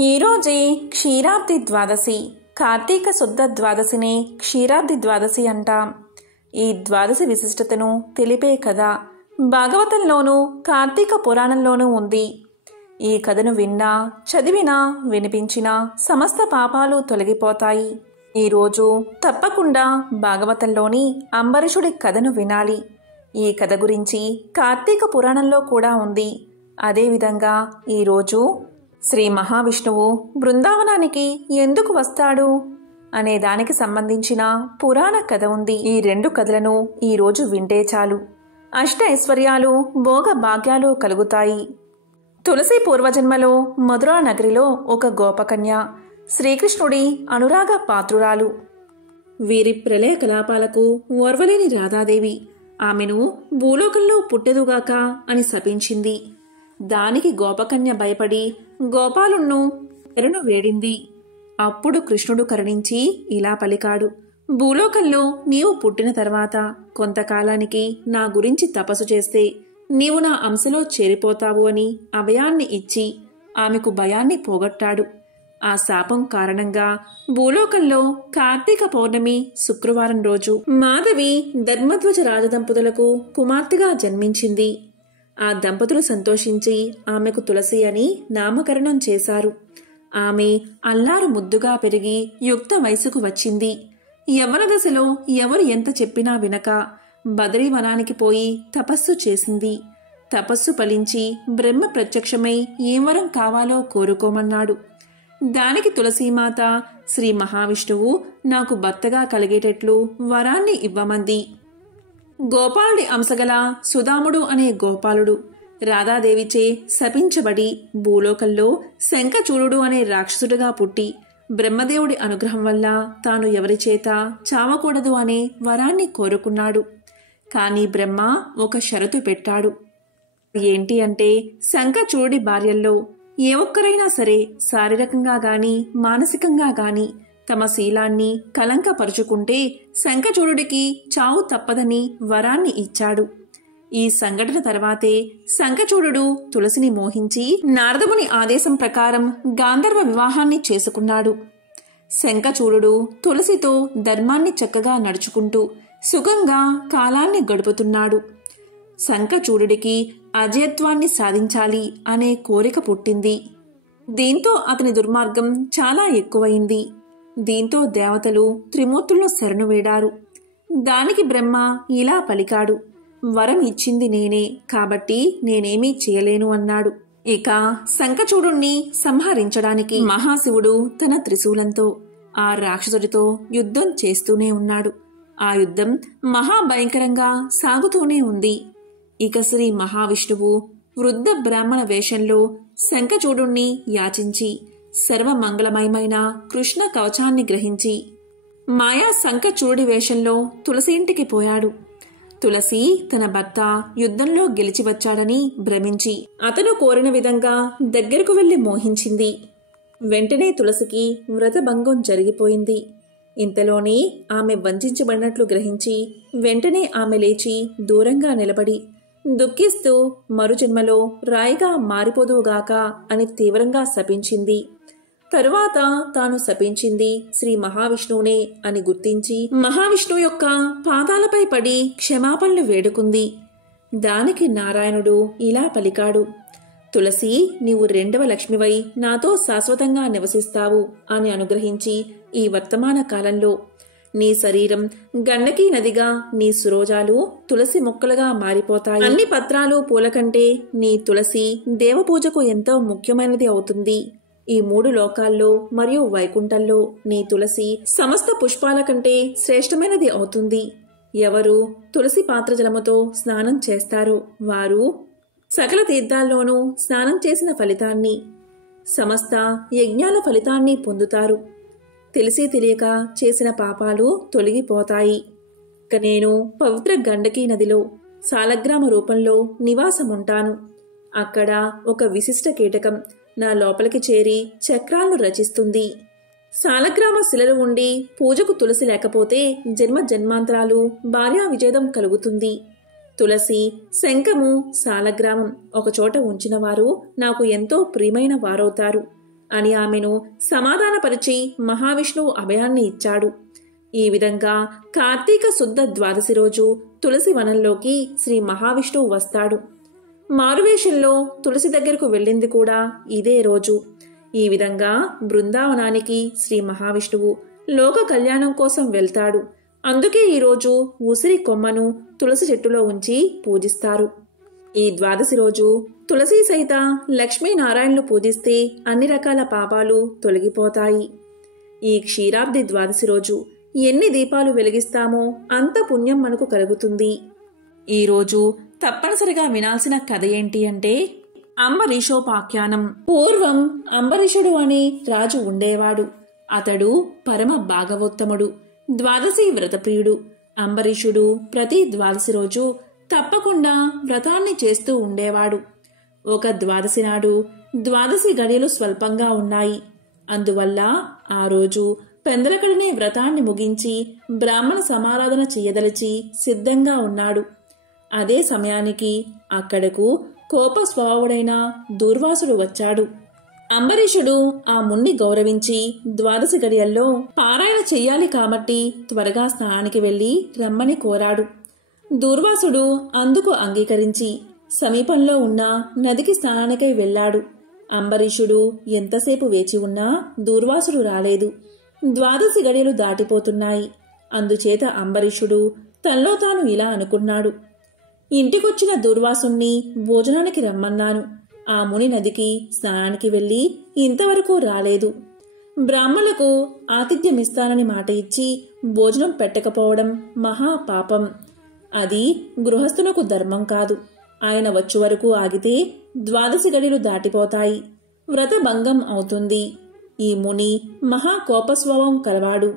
ఈరోజే క్షీరాబ్ది ద్వాదశి. కార్తీక శుద్ధ ద్వాదశిని క్షీరాబ్ది ద్వాదశి అంటాం. ఈ ద్వాదశి విశిష్టతను తెలిపే కథ భాగవతంలోనూ కార్తీక పురాణంలోనూ ఉంది. ఈ కథను విన్నా, చదివినా, వినిపించినా సమస్త పాపాలు తొలగిపోతాయి. ఈరోజు తప్పకుండా భాగవతంలోని అంబరీషుడి కథను వినాలి. ఈ కథ గురించి కార్తీక పురాణంలో కూడా ఉంది. అదేవిధంగా ఈరోజు శ్రీ మహావిష్ణువు బృందావనానికి ఎందుకు వస్తాడు అనే దానికి సంబంధించిన పురాణ కథ ఉంది. ఈ రెండు కథలను ఈరోజు వింటే చాలు, అష్ట ఐశ్వర్యాలు, భోగ భాగ్యాలు కలుగుతాయి. తులసి పూర్వజన్మలో మధురా నగరిలో ఒక గోపకన్య, శ్రీకృష్ణుడి అనురాగ పాత్రురాలు. వీరి ప్రళయ కలాపాలకు ఓర్వలేని రాధాదేవి ఆమెను భూలోకంలో పుట్టెదుగాక అని శపించింది. దానికి గోపకన్య భయపడి గోపాలుణ్ణు ఎరను వేడింది. అప్పుడు కృష్ణుడు కరుణించి ఇలా పలికాడు: భూలోకంలో నీవు పుట్టిన తర్వాత కొంతకాలానికి నా గురించి తపస్సు చేస్తే నీవు నా అంశలో చేరిపోతావు అని అభయాన్ని ఇచ్చి ఆమెకు భయాన్ని పోగొట్టాడు. ఆ శాపం కారణంగా భూలోకంలో కార్తీక పౌర్ణమి శుక్రవారం రోజు మాధవి ధర్మధ్వజ రాజదంపతులకు కుమార్తెగా జన్మించింది. ఆ దంపతులు సంతోషించి ఆమెకు తులసి అని నామకరణం చేశారు. ఆమె అల్లారు ముద్దుగా పెరిగి యుక్త వయసుకు వచ్చింది. యవ్వన దశలో ఎవరు ఎంత చెప్పినా వినక బదరీవనానికి పోయి తపస్సు చేసింది. తపస్సు ఫలించి బ్రహ్మ ప్రత్యక్షమై ఏం వరం కావాలో కోరుకోమన్నాడు. దానికి తులసీమాత శ్రీ మహావిష్ణువు నాకు భర్తగా కలిగేటట్లు వరాన్ని ఇవ్వమంది. గోపాలుడి అంశగల సుధాముడు అనే గోపాలుడు రాధాదేవిచే శపించబడి భూలోకంలో శంఖచూడుడు అనే రాక్షసుడిగా పుట్టి బ్రహ్మదేవుడి అనుగ్రహం వల్ల తాను ఎవరిచేత చావకూడదు అనే వరాన్ని కోరుకున్నాడు. కాని బ్రహ్మ ఒక షరతు పెట్టాడు. ఏంటి అంటే, శంఖచూడుడి భార్యల్లో ఏ ఒక్కరైనా సరే శారీరకంగా గాని మానసికంగా గాని తమ శీలాన్ని కలంకపరుచుకుంటే శంఖచూడుడికి చావు తప్పదని వరాన్ని ఇచ్చాడు. ఈ సంఘటన తర్వాతే శంఖచూడుడు తులసిని మోహించి నారదముని ఆదేశం ప్రకారం గాంధర్వ వివాహాన్ని చేసుకున్నాడు. శంఖచూడుడు తులసితో ధర్మాన్ని చక్కగా నడుచుకుంటూ సుఖంగా కాలాన్ని గడుపుతున్నాడు. శంఖచూడుడికి అజేయత్వాన్ని సాధించాలి అనే కోరిక పుట్టింది. దీంతో అతని దుర్మార్గం చాలా ఎక్కువైంది. దీంతో దేవతలు త్రిమూర్తులను శరణు వేడారు. దానికి బ్రహ్మ ఇలా పలికాడు: వరం ఇచ్చింది నేనే, కాబట్టి నేనేమీ చేయలేను అన్నాడు. ఇక శంఖచూడుణ్ణి సంహరించడానికి మహాశివుడు తన త్రిశూలంతో ఆ రాక్షసుడితో యుద్ధం చేస్తూనే ఉన్నాడు. ఆ యుద్ధం మహాభయంకరంగా సాగుతూనే ఉంది. ఇక శ్రీ మహావిష్ణువు వృద్ధ బ్రాహ్మణ వేషంలో శంఖచూడుణ్ణి యాచించి సర్వమంగళమయమైన కృష్ణ కవచాన్ని గ్రహించి మాయా శంఖచూడి వేషంలో తులసి ఇంటికి పోయాడు. తులసి తన భర్త యుద్ధంలో గెలిచి వచ్చాడని భ్రమించి అతను కోరిన విధంగా దగ్గరకు వెళ్లి మోహించింది. వెంటనే తులసికి వ్రతభంగం జరిగిపోయింది. ఇంతలోనే ఆమె వంచబడినట్లు గ్రహించి వెంటనే ఆమె లేచి దూరంగా నిలబడి దుఃఖిస్తూ మరుజన్మలో రాయిగా మారిపోదువుగాక అని తీవ్రంగా శపించింది. తరువాత తాను శపించింది శ్రీ మహావిష్ణువునే అని గుర్తించి మహావిష్ణువు యొక్క పాదాలపై పడి క్షమాపణలు వేడుకుంది. దానికి నారాయణుడు ఇలా పలికాడు: తులసి, నీవు రెండవ లక్ష్మివై నాతో శాశ్వతంగా నివసిస్తావు అని అనుగ్రహించి ఈ వర్తమాన కాలంలో నీ శరీరం గండకీ నదిగా, నీ సురోజాలు తులసి మొక్కలుగా మారిపోతాయి. అన్ని పత్రాలు పూల కంటే నీ తులసి దేవపూజకు ఎంతో ముఖ్యమైనది అవుతుంది. ఈ మూడు లోకాల్లో మరియు వైకుంఠంలో నీ తులసి సమస్త పుష్పాల కంటే శ్రేష్టమైనది అవుతుంది. ఎవరు తులసి పాత్ర జలముతో స్నానం చేస్తారో వారు సకల తీర్థాల్లోనూ స్నానం చేసిన ఫలితాన్ని, సమస్త యజ్ఞాల ఫలితాన్ని పొందుతారు. తెలిసి తెలియక చేసిన పాపాలు తొలగిపోతాయి. ఇక నేను పవిత్ర గండకీ నదిలో సాలగ్రామ రూపంలో నివాసముంటాను. అక్కడ ఒక విశిష్ట కీటకం నా లోపలికి చేరి చక్రాలను రచిస్తుంది. సాలగ్రామ శిలలు ఉండి పూజకు తులసి లేకపోతే జన్మ జన్మాంతరాలు భార్యా విజేదం కలుగుతుంది. తులసి, శంఖము, సాలగ్రామం ఒకచోట ఉంచిన వారు నాకు ఎంతో ప్రియమైన వారవుతారు. అని ఆమెను సమాధానపరిచి మహావిష్ణువు అభయాన్ని ఇచ్చాడు. ఈ విధంగా కార్తీక శుద్ధ ద్వాదశి రోజు తులసి వనంలోకి శ్రీ మహావిష్ణువు వస్తాడు. మారువేషంలో తులసి దగ్గరకు వెళ్ళింది కూడా ఇదే రోజు. ఈ విధంగా బృందావనానికి శ్రీ మహావిష్ణువు లోక కళ్యాణం కోసం వెళ్తాడు. అందుకే ఈరోజు ఉసిరి కొమ్మను తులసి చెట్టులో ఉంచి పూజిస్తారు. ఈ ద్వాదశి రోజు తులసి సహిత లక్ష్మీనారాయణులు పూజిస్తే అన్ని రకాల పాపాలు తొలగిపోతాయి. ఈ క్షీరాబ్ది ద్వాదశి రోజు ఎన్ని దీపాలు వెలిగిస్తామో అంత పుణ్యం మనకు కలుగుతుంది. ఈరోజు తప్పనిసరిగా వినాల్సిన కథ ఏంటి అంటే అంబరీషోపాఖ్యానం. పూర్వం అంబరీషుడు అనే రాజు ఉండేవాడు. అతడు పరమ భాగవోత్తముడు, ద్వాదశి వ్రతప్రియుడు. అంబరీషుడు ప్రతి ద్వాదశి రోజు తప్పకుండా వ్రతాన్ని చేస్తూ ఉండేవాడు. ఒక ద్వాదశి నాడు ద్వాదశి గడియలు స్వల్పంగా ఉన్నాయి. అందువల్ల ఆ రోజు పెందలకడిని వ్రతాన్ని ముగించి బ్రాహ్మణ సమారాధన చెయ్యదలిచి సిద్ధంగా ఉన్నాడు. అదే సమయానికి అక్కడకు కోప స్వభావుడైన దూర్వాసుడు వచ్చాడు. అంబరీషుడు ఆ మున్ని గౌరవించి ద్వాదశి గడియల్లో పారాయణ చెయ్యాలి కాబట్టి త్వరగా స్నానానికి వెళ్లి రమ్మని కోరాడు. దూర్వాసుడు అందుకు అంగీకరించి సమీపంలో ఉన్న నదికి స్నానానికై వెళ్లాడు. అంబరీషుడు ఎంతసేపు వేచి ఉన్నా దూర్వాసుడు రాలేదు. ద్వాదశి గడియలు దాటిపోతున్నాయి. అందుచేత అంబరీషుడు తనలో తాను ఇలా అనుకున్నాడు, ఇంటికొచ్చిన దూర్వాసుణ్ణి భోజనానికి రమ్మన్నాను. ఆ ముని నదికి స్నానానికి వెళ్లి ఇంతవరకు రాలేదు. బ్రాహ్మణులకు ఆతిథ్యమిస్తానని మాట ఇచ్చి భోజనం పెట్టకపోవడం మహాపాపం. అది గృహస్థునకు ధర్మం కాదు. ఆయన వచ్చే వరకు ఆగితే ద్వాదశి గడియలు దాటిపోతాయి, వ్రత భంగం అవుతుంది. ఈ ముని మహాకోపస్వభావం కలవాడు.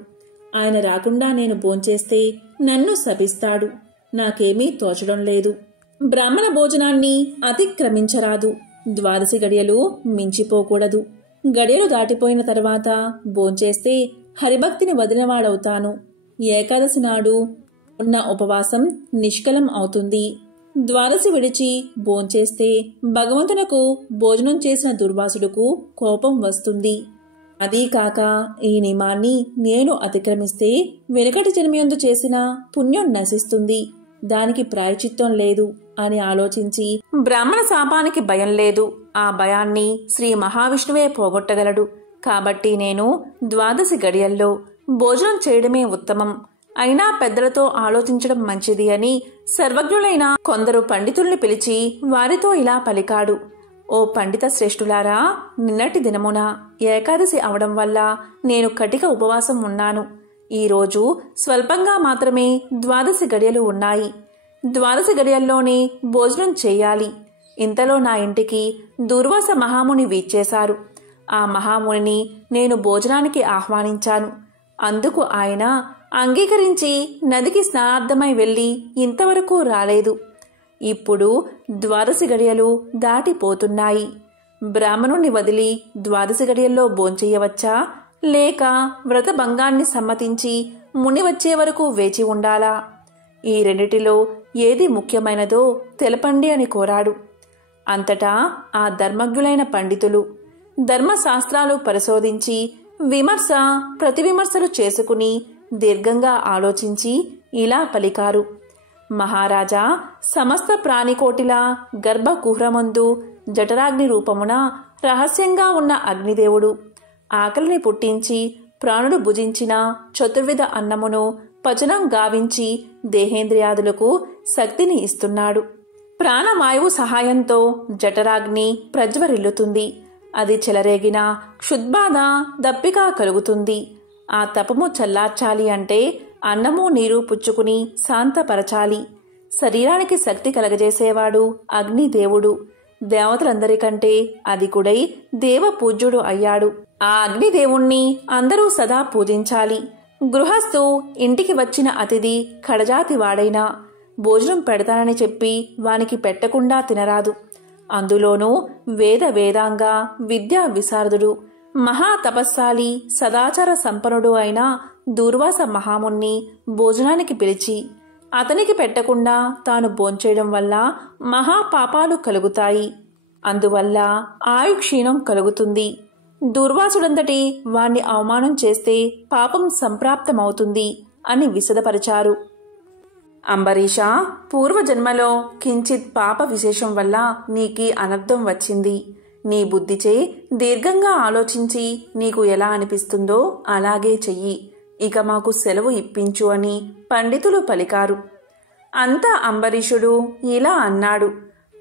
ఆయన రాకుండా నేను భోంచేస్తే నన్ను శపిస్తాడు. నాకేమీ తోచడం లేదు. బ్రాహ్మణ భోజనాన్ని అతిక్రమించరాదు. ద్వాదశి గడియలు మించిపోకూడదు. గడియలు దాటిపోయిన తర్వాత భోంచేస్తే హరిభక్తిని వదిలినవాడవుతాను. ఏకాదశి నాడు ఉన్న ఉపవాసం నిష్కలం అవుతుంది. ద్వాదశి విడిచి భోంచేస్తే భగవంతునకు భోజనం చేసిన దుర్వాసుడుకు కోపం వస్తుంది. అదీకాక ఈ నియమాన్ని నేను అతిక్రమిస్తే వెనుకటి జన్మయందు చేసిన పుణ్యం నశిస్తుంది. దానికి ప్రాయచిత్తం లేదు అని ఆలోచించి బ్రాహ్మణ శాపానికి భయం లేదు. ఆ భయాన్ని శ్రీ మహావిష్ణువే పోగొట్టగలడు. కాబట్టి నేను ద్వాదశి గడియల్లో భోజనం చేయడమే ఉత్తమం. అయినా పెద్దలతో ఆలోచించడం మంచిది అని సర్వజ్ఞులైన కొందరు పండితుల్ని పిలిచి వారితో ఇలా పలికాడు. ఓ పండిత శ్రేష్ఠులారా, నిన్నటి దినమున ఏకాదశి అవడం వల్ల నేను కటిక ఉపవాసం ఉన్నాను. ఈరోజు స్వల్పంగా మాత్రమే ద్వాదశి గడియలు ఉన్నాయి. ద్వాదశి గడియల్లోనే భోజనం చేయాలి. ఇంతలో నా ఇంటికి దూర్వాస మహాముని వీచ్చేశారు. ఆ మహామునిని నేను భోజనానికి ఆహ్వానించాను. అందుకు ఆయన అంగీకరించి నదికి స్నానార్థమై వెళ్లి ఇంతవరకు రాలేదు. ఇప్పుడు ద్వాదశి గడియలు దాటిపోతున్నాయి. బ్రాహ్మణుణ్ణి వదిలి ద్వాదశి గడియల్లో భోంచెయ్యవచ్చా, లేక వ్రత భంగాన్ని సమ్మతించి ముని వచ్చే వరకు వేచి ఉండాలా? ఈ రెండిటిలో ఏది ముఖ్యమైనదో తెలపండి అని కోరాడు. అంతటా ఆ ధర్మజ్ఞులైన పండితులు ధర్మశాస్త్రాలు పరిశోధించి విమర్శ ప్రతివిమర్శలు చేసుకుని దీర్ఘంగా ఆలోచించి ఇలా పలికారు. మహారాజా, సమస్త ప్రాణికోటిలా గర్భకుహ్రమందు జఠరాగ్ని రూపమున రహస్యంగా ఉన్న అగ్నిదేవుడు ఆకలిని పుట్టించి ప్రాణుడు భుజించిన చతుర్విధ అన్నమును పచనం గావించి దేహేంద్రియాదులకు శక్తిని ఇస్తున్నాడు. ప్రాణవాయువు సహాయంతో జఠరాగ్ని ప్రజ్వరిల్లుతుంది. అది చెలరేగిన క్షుద్బాధ దప్పిక కలుగుతుంది. ఆ తపము చల్లార్చాలి అంటే అన్నము నీరు పుచ్చుకుని శాంతపరచాలి. శరీరానికి శక్తి కలగజేసేవాడు అగ్నిదేవుడు. దేవతలందరికంటే అధికుడై దేవపూజ్యుడు అయ్యాడు. ఆ అగ్నిదేవుణ్ణి అందరూ సదా పూజించాలి. గృహస్థు ఇంటికి వచ్చిన అతిథి కడజాతి వాడైనా భోజనం పెడతానని చెప్పి వానికి పెట్టకుండా తినరాదు. అందులోనూ వేదాంగ విద్యా విశారదుడు మహాతపస్సాలి సదాచార సంపన్నుడు అయిన దూర్వాస మహాముని భోజనానికి పిలిచి అతనికి పెట్టకుండా తాను భోంచేయడం వల్ల మహాపాపాలు కలుగుతాయి. అందువల్ల ఆయుక్షీణం కలుగుతుంది. దుర్వాసుడంతటి వాణ్ణి అవమానం చేస్తే పాపం సంప్రాప్తమవుతుంది అని విశదపరిచారు. అంబరీష, పూర్వజన్మలో కించిత్ పాప విశేషం వల్ల నీకీ అనర్థం వచ్చింది. నీ బుద్ధిచే దీర్ఘంగా ఆలోచించి నీకు ఎలా అనిపిస్తుందో అలాగే చెయ్యి. ఇక మాకు సెలవు ఇప్పించు అని పండితులు పలికారు. అంతా అంబరీషుడు ఇలా అన్నాడు.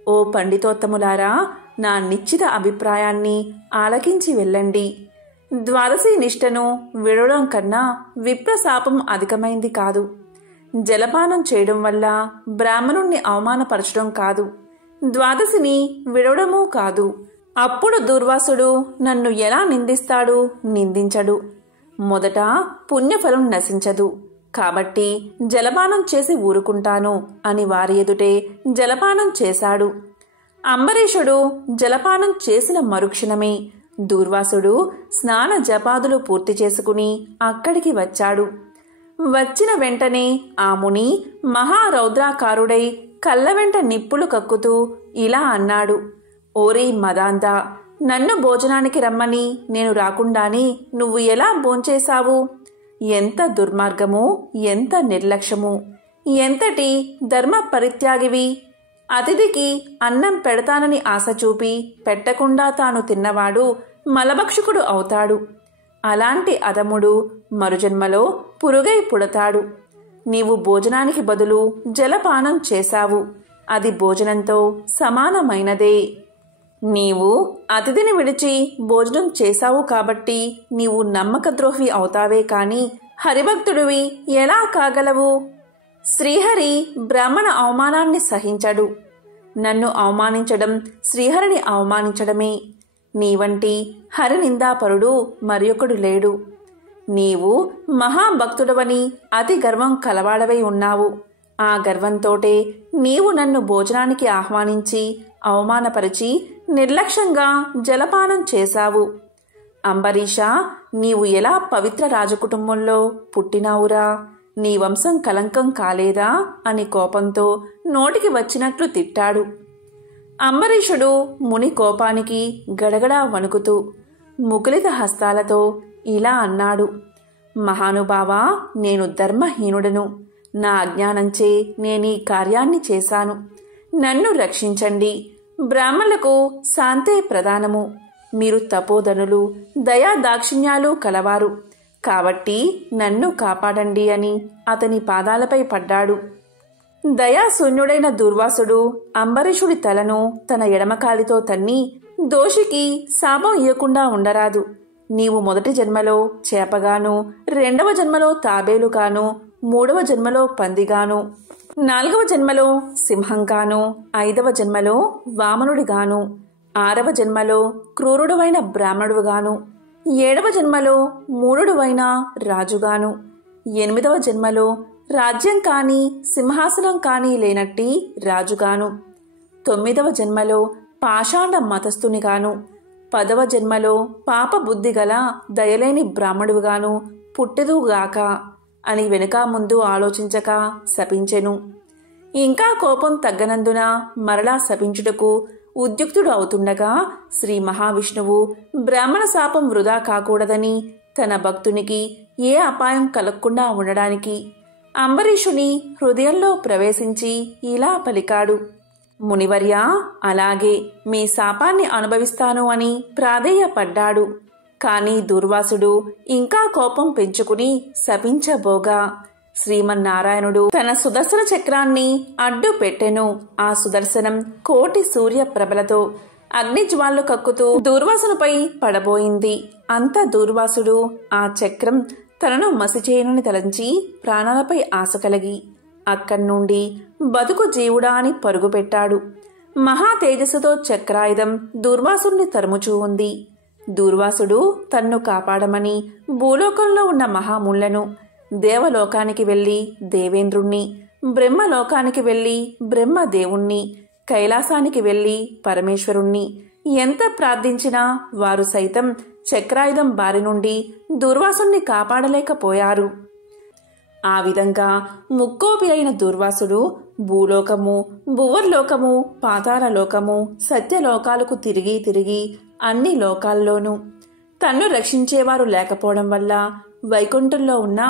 ఓ పండితోత్తములారా, నా నిశ్చిత అభిప్రాయాన్ని ఆలకించి వెళ్ళండి. ద్వాదశి నిష్టను విడవడం కన్నా విప్రశాపం అధికమైంది కాదు. జలపానం చేయడం వల్ల బ్రాహ్మణుణ్ణి అవమానపరచడం కాదు, ద్వాదశిని విడవడమూ కాదు. అప్పుడు దుర్వాసుడు నన్ను ఎలా నిందిస్తాడు? నిందించడు. మొదట పుణ్యఫలం నశించదు కాబట్టి జలపానం చేసి ఊరుకుంటాను అని వారి ఎదుటే జలపానం చేశాడు. అంబరీషుడు జలపానం చేసిన మరుక్షణమే దూర్వాసుడు స్నాన జపాదులు పూర్తి చేసుకుని అక్కడికి వచ్చాడు. వచ్చిన వెంటనే ఆ ముని మహారౌద్రాకారుడై కళ్ళ వెంట నిప్పులు కక్కుతూ ఇలా అన్నాడు. ఓరీ మదాంత, నన్ను భోజనానికి రమ్మని నేను రాకుండానే నువ్వు ఎలా భోంచేశావు? ఎంత దుర్మార్గము, ఎంత నిర్లక్ష్యము, ఎంతటి ధర్మ పరిత్యాగివి! అతిథికి అన్నం పెడతానని ఆశ చూపి పెట్టకుండా తాను తిన్నవాడు మలభక్షకుడు అవుతాడు. అలాంటి అధముడు మరుజన్మలో పురుగై పుడతాడు. నీవు భోజనానికి బదులు జలపానం చేశావు. అది భోజనంతో సమానమైనదే. నీవు అతిథిని విడిచి భోజనం చేశావు కాబట్టి నీవు నమ్మకద్రోహి అవుతావే కాని హరిభక్తుడివి ఎలా కాగలవు? శ్రీహరి బ్రాహ్మణ అవమానాన్ని సహించడు. నన్ను అవమానించడం శ్రీహరిని అవమానించడమే. నీవంటి హరినిందాపరుడు మరొకడు లేడు. నీవు మహాభక్తుడవని అతి గర్వం కలవాడవై ఉన్నావు. ఆ గర్వంతోటే నీవు నన్ను భోజనానికి ఆహ్వానించి అవమానపరిచి నిర్లక్ష్యంగా జలపానం చేశావు. అంబరీష, నీవు ఎలా పవిత్ర రాజకుటుంబంలో పుట్టినావురా? నీ వంశం కలంకం కాలేదా అని కోపంతో నోటికి వచ్చినట్లు తిట్టాడు. అంబరీషుడు ముని కోపానికి గడగడా వణుకుతూ ముకులిత హస్తాలతో ఇలా అన్నాడు. మహానుభావా, నేను ధర్మహీనుడను. నా అజ్ఞానంచే నేనీ కార్యాన్ని చేశాను. నన్ను రక్షించండి. బ్రాహ్మణులకు శాంతే ప్రధానము. మీరు తపోధనులు, దయా దాక్షిణ్యాలు కలవారు కాబట్టి నన్ను కాపాడండి అని అతని పాదాలపై పడ్డాడు. దయాశూన్యుడైన దుర్వాసుడు అంబరీషుడి తలను తన ఎడమకాలితో తన్ని, దోషికి శాపం ఇయ్యకుండా ఉండరాదు. నీవు మొదటి జన్మలో చేపగాను, రెండవ జన్మలో తాబేలుగాను, మూడవ జన్మలో పందిగాను, నాలుగవ జన్మలో సింహంగాను, ఐదవ జన్మలో వామనుడిగాను, ఆరవ జన్మలో క్రూరుడువైన బ్రాహ్మణుడుగాను, ఏడవ జన్మలో మూఢుడువైన రాజుగాను, ఎనిమిదవ జన్మలో రాజ్యం కాని సింహాసనం కాని లేనట్టి రాజుగాను, తొమ్మిదవ జన్మలో పాషాండ మతస్థునిగాను, 10వ జన్మలో పాప బుద్ధి గల దయలేని బ్రాహ్మణుడుగాను పుట్టెదుగాక అని వెనుక ముందు ఆలోచించక శపించెను. ఇంకా కోపం తగ్గనందున మరలా శపించుటకు ఉద్యుక్తుడు అవుతుండగా శ్రీ మహావిష్ణువు బ్రాహ్మణ శాపం వృధా కాకూడదని తన భక్తునికి ఏ అపాయం కలగకుండా ఉండడానికి అంబరీషుని హృదయంలో ప్రవేశించి ఇలా పలికాడు. మునివర్య, అలాగే మీ శాపాన్ని అనుభవిస్తాను అని ప్రాధేయపడ్డాడు. కాని దుర్వాసుడు ఇంకా కోపం పెంచుకుని శపించబోగా శ్రీమన్నారాయణుడు తన సుదర్శన చక్రాన్ని అడ్డు పెట్టెను. ఆ సుదర్శనం కోటి సూర్య ప్రభలతో అగ్నిజ్వాలు కక్కుతూ దూర్వాసునిపై పడబోయింది. అంత దూర్వాసుడు ఆ చక్రం తనను మసిచేయనని తలంచి ప్రాణాలపై ఆశ కలిగి అక్కడ్నుండి బతుకు జీవుడా అని పరుగుపెట్టాడు. మహా తేజస్సుతో చక్రాయుధం దూర్వాసుని తరుముచూ ఉంది. దూర్వాసుడు తన్ను కాపాడమని భూలోకంలో ఉన్న మహాముళ్లను, దేవలోకానికి వెళ్లి దేవేంద్రుణ్ణి, బ్రహ్మలోకానికి వెళ్లి బ్రహ్మదేవుణ్ణి, కైలాసానికి వెళ్లి పరమేశ్వరుణ్ణి ఎంత ప్రార్థించినా వారు సైతం చక్రాయుధం బారి నుండి దూర్వాసుని కాపాడలేకపోయారు. ఆ విధంగా ముక్కోపి అయిన దూర్వాసుడు భూలోకము, భువర్లోకము, పాతాళలోకము, సత్యలోకాలకు తిరిగి తిరిగి అన్ని లోకాల్లోనూ తన్ను రక్షించేవారు లేకపోవడం వల్ల వైకుంఠంలో ఉన్న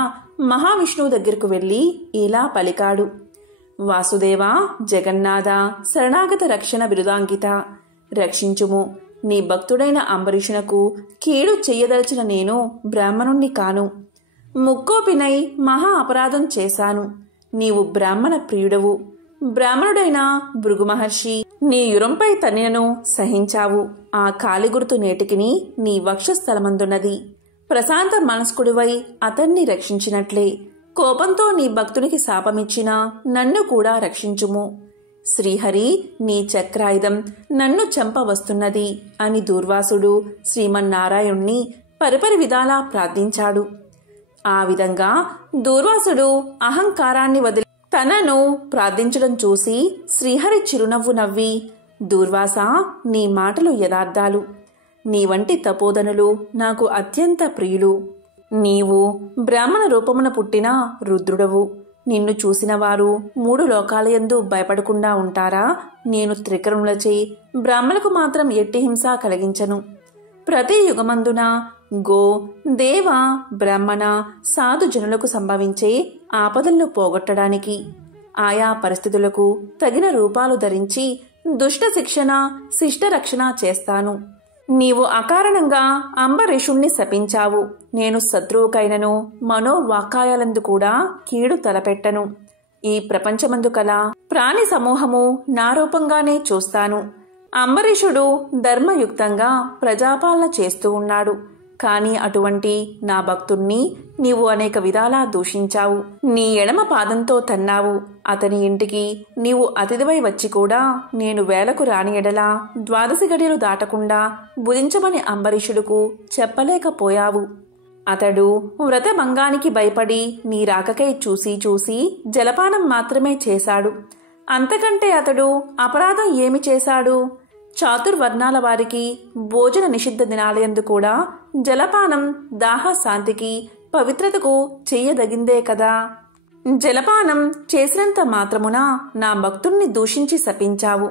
మహావిష్ణువు దగ్గరకు వెళ్లి ఇలా పలికాడు: వాసుదేవ, జగన్నాథ, శరణాగత రక్షణ బిరుదాంకిత, రక్షించుము. నీ భక్తుడైన అంబరీషునకు కీడు చెయ్యదలిచిన నేను బ్రాహ్మణుణ్ణి కాను. ముక్కోపినై మహా అపరాధం చేశాను. నీవు బ్రాహ్మణ ప్రియుడవు. బ్రాహ్మణుడైన భృగు మహర్షి నీ యురంపై తన్నినను సహించావు. ఆ కాలిగుర్తు నేటికిని నీ వక్షస్థలమందున్నది. ప్రశాంత మనస్కుడివై అతన్ని రక్షించినట్లే కోపంతో నీ భక్తునికి శాపమిచ్చినా నన్ను కూడా రక్షించుము. శ్రీహరి, నీ చక్రాయుధం నన్ను చంపవస్తున్నది అని దూర్వాసుడు శ్రీమన్నారాయణ్ణి పరిపరి విధాలా ప్రార్థించాడు. ఆ విధంగా దూర్వాసుడు అహంకారాన్ని వదిలి తనను ప్రార్థించడం చూసి శ్రీహరి చిరునవ్వు నవ్వి, దూర్వాస, నీ మాటలు యథార్థాలు. నీ వంటి తపోధనులు నాకు అత్యంత ప్రియులు. నీవు బ్రాహ్మణ రూపమున పుట్టిన రుద్రుడవు. నిన్ను చూసిన వారు 3 లోకాలయందు భయపడకుండా ఉంటారా? నేను త్రికరణులచే బ్రాహ్మణులకు మాత్రం ఎట్టి హింస కలిగించను. ప్రతి యుగమందున గో, దేవ, బ్రాహ్మణ, సాధు జనులకు సంభవించే ఆపదలను పోగొట్టడానికి ఆయా పరిస్థితులకు తగిన రూపాలు ధరించి దుష్ట శిక్షణ, శిష్ట రక్షణ చేస్తాను. నీవు అకారణంగా అంబరీషుణ్ణి శపించావు. నేను శత్రువుకైనను మనోవాకాయాలందు కూడా కీడు తలపెట్టను. ఈ ప్రపంచమందు కల ప్రాణి సమూహము నా రూపంగానే చూస్తాను. అంబరీషుడు ధర్మయుక్తంగా ప్రజాపాలన చేస్తూ ఉన్నాడు. కాని అటువంటి నా భక్తుణ్ణి నీవు అనేక విధాలా దూషించావు. నీ ఎడమ పాదంతో తన్నావు. అతని ఇంటికి నీవు అతిథివై వచ్చి కూడా నేను వేలకు రాని ఎడలా 12 గడియలు దాటకుండా భుజించమని అంబరీషుడుకు చెప్పలేకపోయావు. అతడు వ్రతభంగానికి భయపడి నీ రాకకై చూసి జలపానం మాత్రమే చేశాడు. అంతకంటే అతడు అపరాధం ఏమి చేశాడు? చాతుర్వర్ణాల వారికి భోజన నిషిద్ధ దినాలయందు కూడా జలపానం దాహ శాంతికి పవిత్రతకు చెయ్యదగిందే కదా. జలపానం చేసినంత మాత్రమున నా భక్తుణ్ణి దూషించి శపించావు.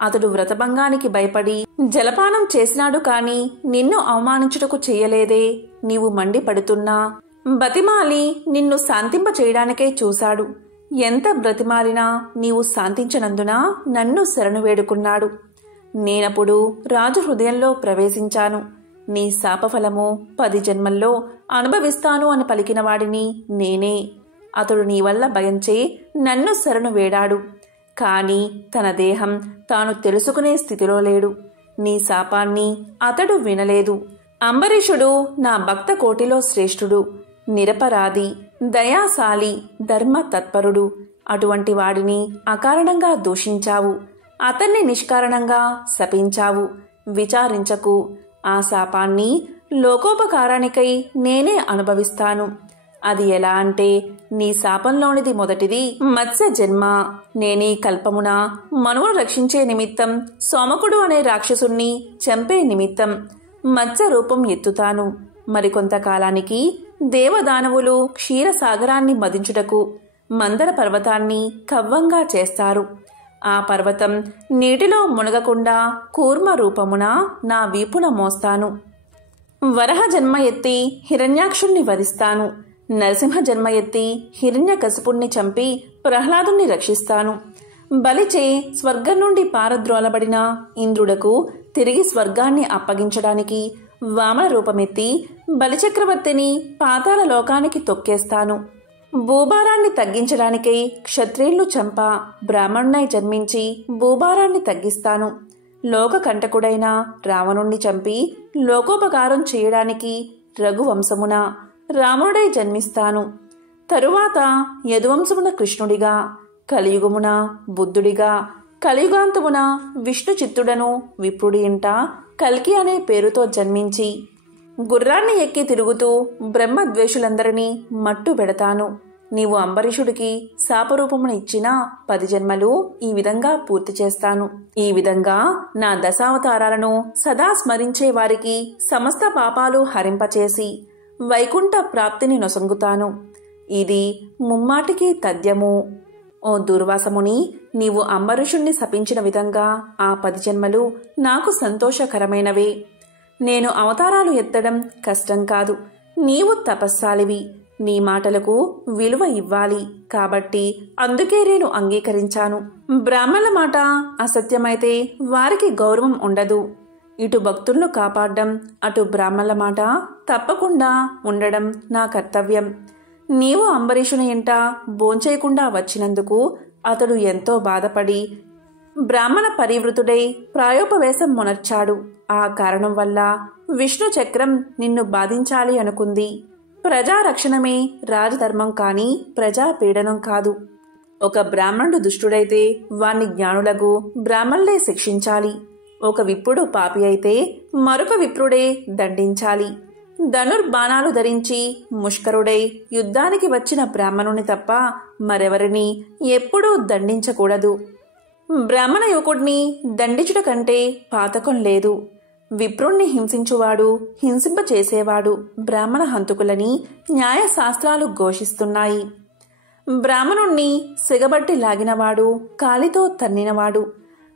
అతడు వ్రతభంగానికి భయపడి జలపానం చేసినాడు కాని నిన్ను అవమానించుటకు చెయ్యలేదే. నీవు మండిపడుతున్నా బతిమాలి నిన్ను శాంతింప చేయడానికే చూశాడు. ఎంత బ్రతిమాలినా నీవు శాంతించనందున నన్ను శరణు వేడుకున్నాడు. నేనప్పుడు రాజు హృదయంలో ప్రవేశించాను. నీ శాపఫలము 10 జన్మల్లో అనుభవిస్తాను అని పలికిన వాడిని నేనే. అతడు నీ వల్ల భయంచే నన్ను శరణు వేడాడు. కాని తన దేహం తాను తెలుసుకునే స్థితిలో లేడు. నీ శాపాన్ని అతడు వినలేదు. అంబరీషుడు నా భక్త కోటిలో శ్రేష్ఠుడు, నిరపరాధి, దయాశాలి, ధర్మ తత్పరుడు. అటువంటి వాడిని అకారణంగా దూషించావు. అతన్ని నిష్కారణంగా శపించావు. విచారించకు. ఆ శాపాన్ని లోకోపకారానికై నేనే అనుభవిస్తాను. అది ఎలా అంటే, నీ శాపంలోనిది మొదటిది మత్స్య జన్మ. నేనీ కల్పమున మనువును రక్షించే నిమిత్తం సోమకుడు అనే రాక్షసుణ్ణి చంపే నిమిత్తం మత్స్య రూపం ఎత్తుతాను. మరికొంతకాలానికి దేవదానవులు క్షీరసాగరాన్ని మదించుటకు మందర పర్వతాన్ని కవ్వంగా చేస్తారు. ఆ పర్వతం నీటిలో మునగకుండా కూర్మ రూపమున నా వీపున మోస్తాను. వరహ జన్మ ఎత్తి హిరణ్యాక్షుణ్ణి వధిస్తాను. నరసింహ జన్మ ఎత్తి హిరణ్యకశిపుణ్ణి చంపి ప్రహ్లాదుణ్ణి రక్షిస్తాను. బలిచే స్వర్గం నుండి పారద్రోలబడిన ఇంద్రుడకు తిరిగి స్వర్గాన్ని అప్పగించడానికి వామన రూపమెత్తి బలిచక్రవర్తిని పాతాళ లోకానికి తొక్కేస్తాను. భూభారాన్ని తగ్గించడానికై క్షత్రియులను చంప బ్రాహ్మణునై జన్మించి భూభారాన్ని తగ్గిస్తాను. లోకకంటకుడైన రావణుణ్ణి చంపి లోకోపకారం చేయడానికి రఘువంశమున రాముడై జన్మిస్తాను. తరువాత యదువంశమున కృష్ణుడిగా, కలియుగమున బుద్ధుడిగా, కలియుగాంతమున విష్ణు చిత్తుడను విప్రుడి ఇంట కల్కి అనే పేరుతో జన్మించి గుర్రాన్ని ఎక్కి తిరుగుతూ బ్రహ్మద్వేషులందరినీ మట్టు పెడతాను. నీవు అంబరీషుడికి శాపరూపమును ఇచ్చిన 10 జన్మలు ఈ విధంగా పూర్తి చేస్తాను. ఈ విధంగా నా దశావతారాలను సదా స్మరించే వారికి సమస్త పాపాలు హరింపచేసి వైకుంఠ ప్రాప్తిని నొసంగుతాను. ఇది ముమ్మాటికి తథ్యము. ఓ దుర్వాసముని, నీవు అంబరీషుణ్ణి శపించిన విధంగా ఆ 10 జన్మలు నాకు సంతోషకరమైనవే. నేను అవతారాలు ఎత్తడం కష్టం కాదు. నీవు తపస్సాలివి. నీ మాటలకు విలువ ఇవ్వాలి. కాబట్టి అందుకే నేను అంగీకరించాను. బ్రాహ్మణుల మాట అసత్యమైతే వారికి గౌరవం ఉండదు. ఇటు భక్తులను కాపాడడం, అటు బ్రాహ్మణుల మాట తప్పకుండా ఉండడం నా కర్తవ్యం. నీవు అంబరీషుని ఇంట భోంచేయకుండా వచ్చినందుకు అతడు ఎంతో బాధపడి బ్రాహ్మణ పరివృతుడై ప్రాయోపవేశం మొనర్చాడు. ఆ కారణం వల్ల విష్ణు చక్రం నిన్ను బాధించాలి అనుకుంది. ప్రజారక్షణమే రాజధర్మం కాని ప్రజాపీడనం కాదు. ఒక బ్రాహ్మణుడు దుష్టుడైతే వాణ్ణి జ్ఞానులకు బ్రాహ్మణులే శిక్షించాలి. ఒక విప్రుడు పాపి అయితే మరొక విప్రుడే దండించాలి. ధనుర్బాణాలు ధరించి ముష్కరుడై యుద్ధానికి వచ్చిన బ్రాహ్మణుని తప్ప మరెవరిని ఎప్పుడూ దండించకూడదు. బ్రాహ్మణ యువకుడిని దండించుట కంటే పాతకం లేదు. విప్రుణ్ణి హింసించువాడు, హింసింపచేసేవాడు బ్రాహ్మణ హంతకులని న్యాయశాస్త్రాలు ఘోషిస్తున్నాయి. బ్రాహ్మణుణ్ణి సిగబట్టి లాగినవాడు, కాలితో తన్నినవాడు,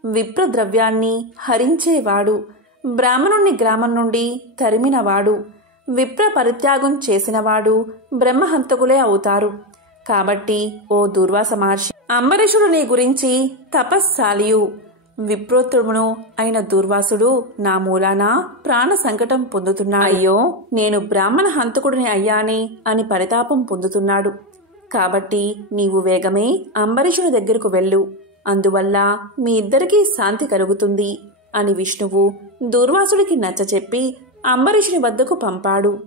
విప్రద్రవ్యాన్ని హరించేవాడు, బ్రాహ్మణుణ్ణి గ్రామం నుండి తరిమినవాడు, విప్ర పరిత్యాగం చేసినవాడు బ్రహ్మహంతకులే అవుతారు. కాబట్టి ఓ దుర్వాస మహర్షి, అంబరీషుడు నీ గురించి తపస్సాలియు విప్రోత్తమును అయిన దుర్వాసుడు నా మూలాన ప్రాణ సంకటం పొందుతున్నాడు. అయ్యో, నేను బ్రాహ్మణ హంతకుడిని అయ్యానే అని పరితాపం పొందుతున్నాడు. కాబట్టి నీవు వేగమే అంబరీషుని దగ్గరకు వెళ్ళు. అందువల్ల మీ ఇద్దరికీ శాంతి కలుగుతుంది అని విష్ణువు దూర్వాసుడికి నచ్చచెప్పి అంబరీషుని వద్దకు పంపాడు.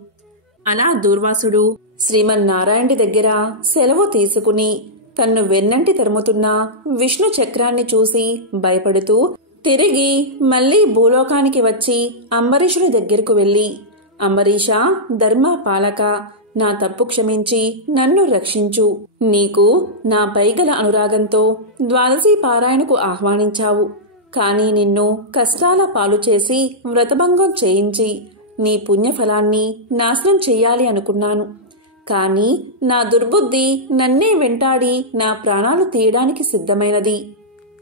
అలా దూర్వాసుడు శ్రీమన్నారాయణుడి దగ్గర సెలవు తీసుకుని తన్ను వెన్నంటి తరుముతున్న విష్ణు చక్రాన్ని చూసి భయపడుతూ తిరిగి మళ్లీ భూలోకానికి వచ్చి అంబరీషుని దగ్గరకు వెళ్లి, అంబరీషా, ధర్మ పాలక, నా తప్పు క్షమించి నన్ను రక్షించు. నీకు నా పైగల అనురాగంతో ద్వాదశీ పారాయణకు ఆహ్వానించావు. కాని నిన్ను కష్టాల పాలు చేసి వ్రతభంగం చేయించి నీ పుణ్యఫలాన్ని నాశనం చెయ్యాలి అనుకున్నాను. కాని నా దుర్బుద్ధి నన్నే వెంటాడి నా ప్రాణాలు తీయడానికి సిద్ధమైనది.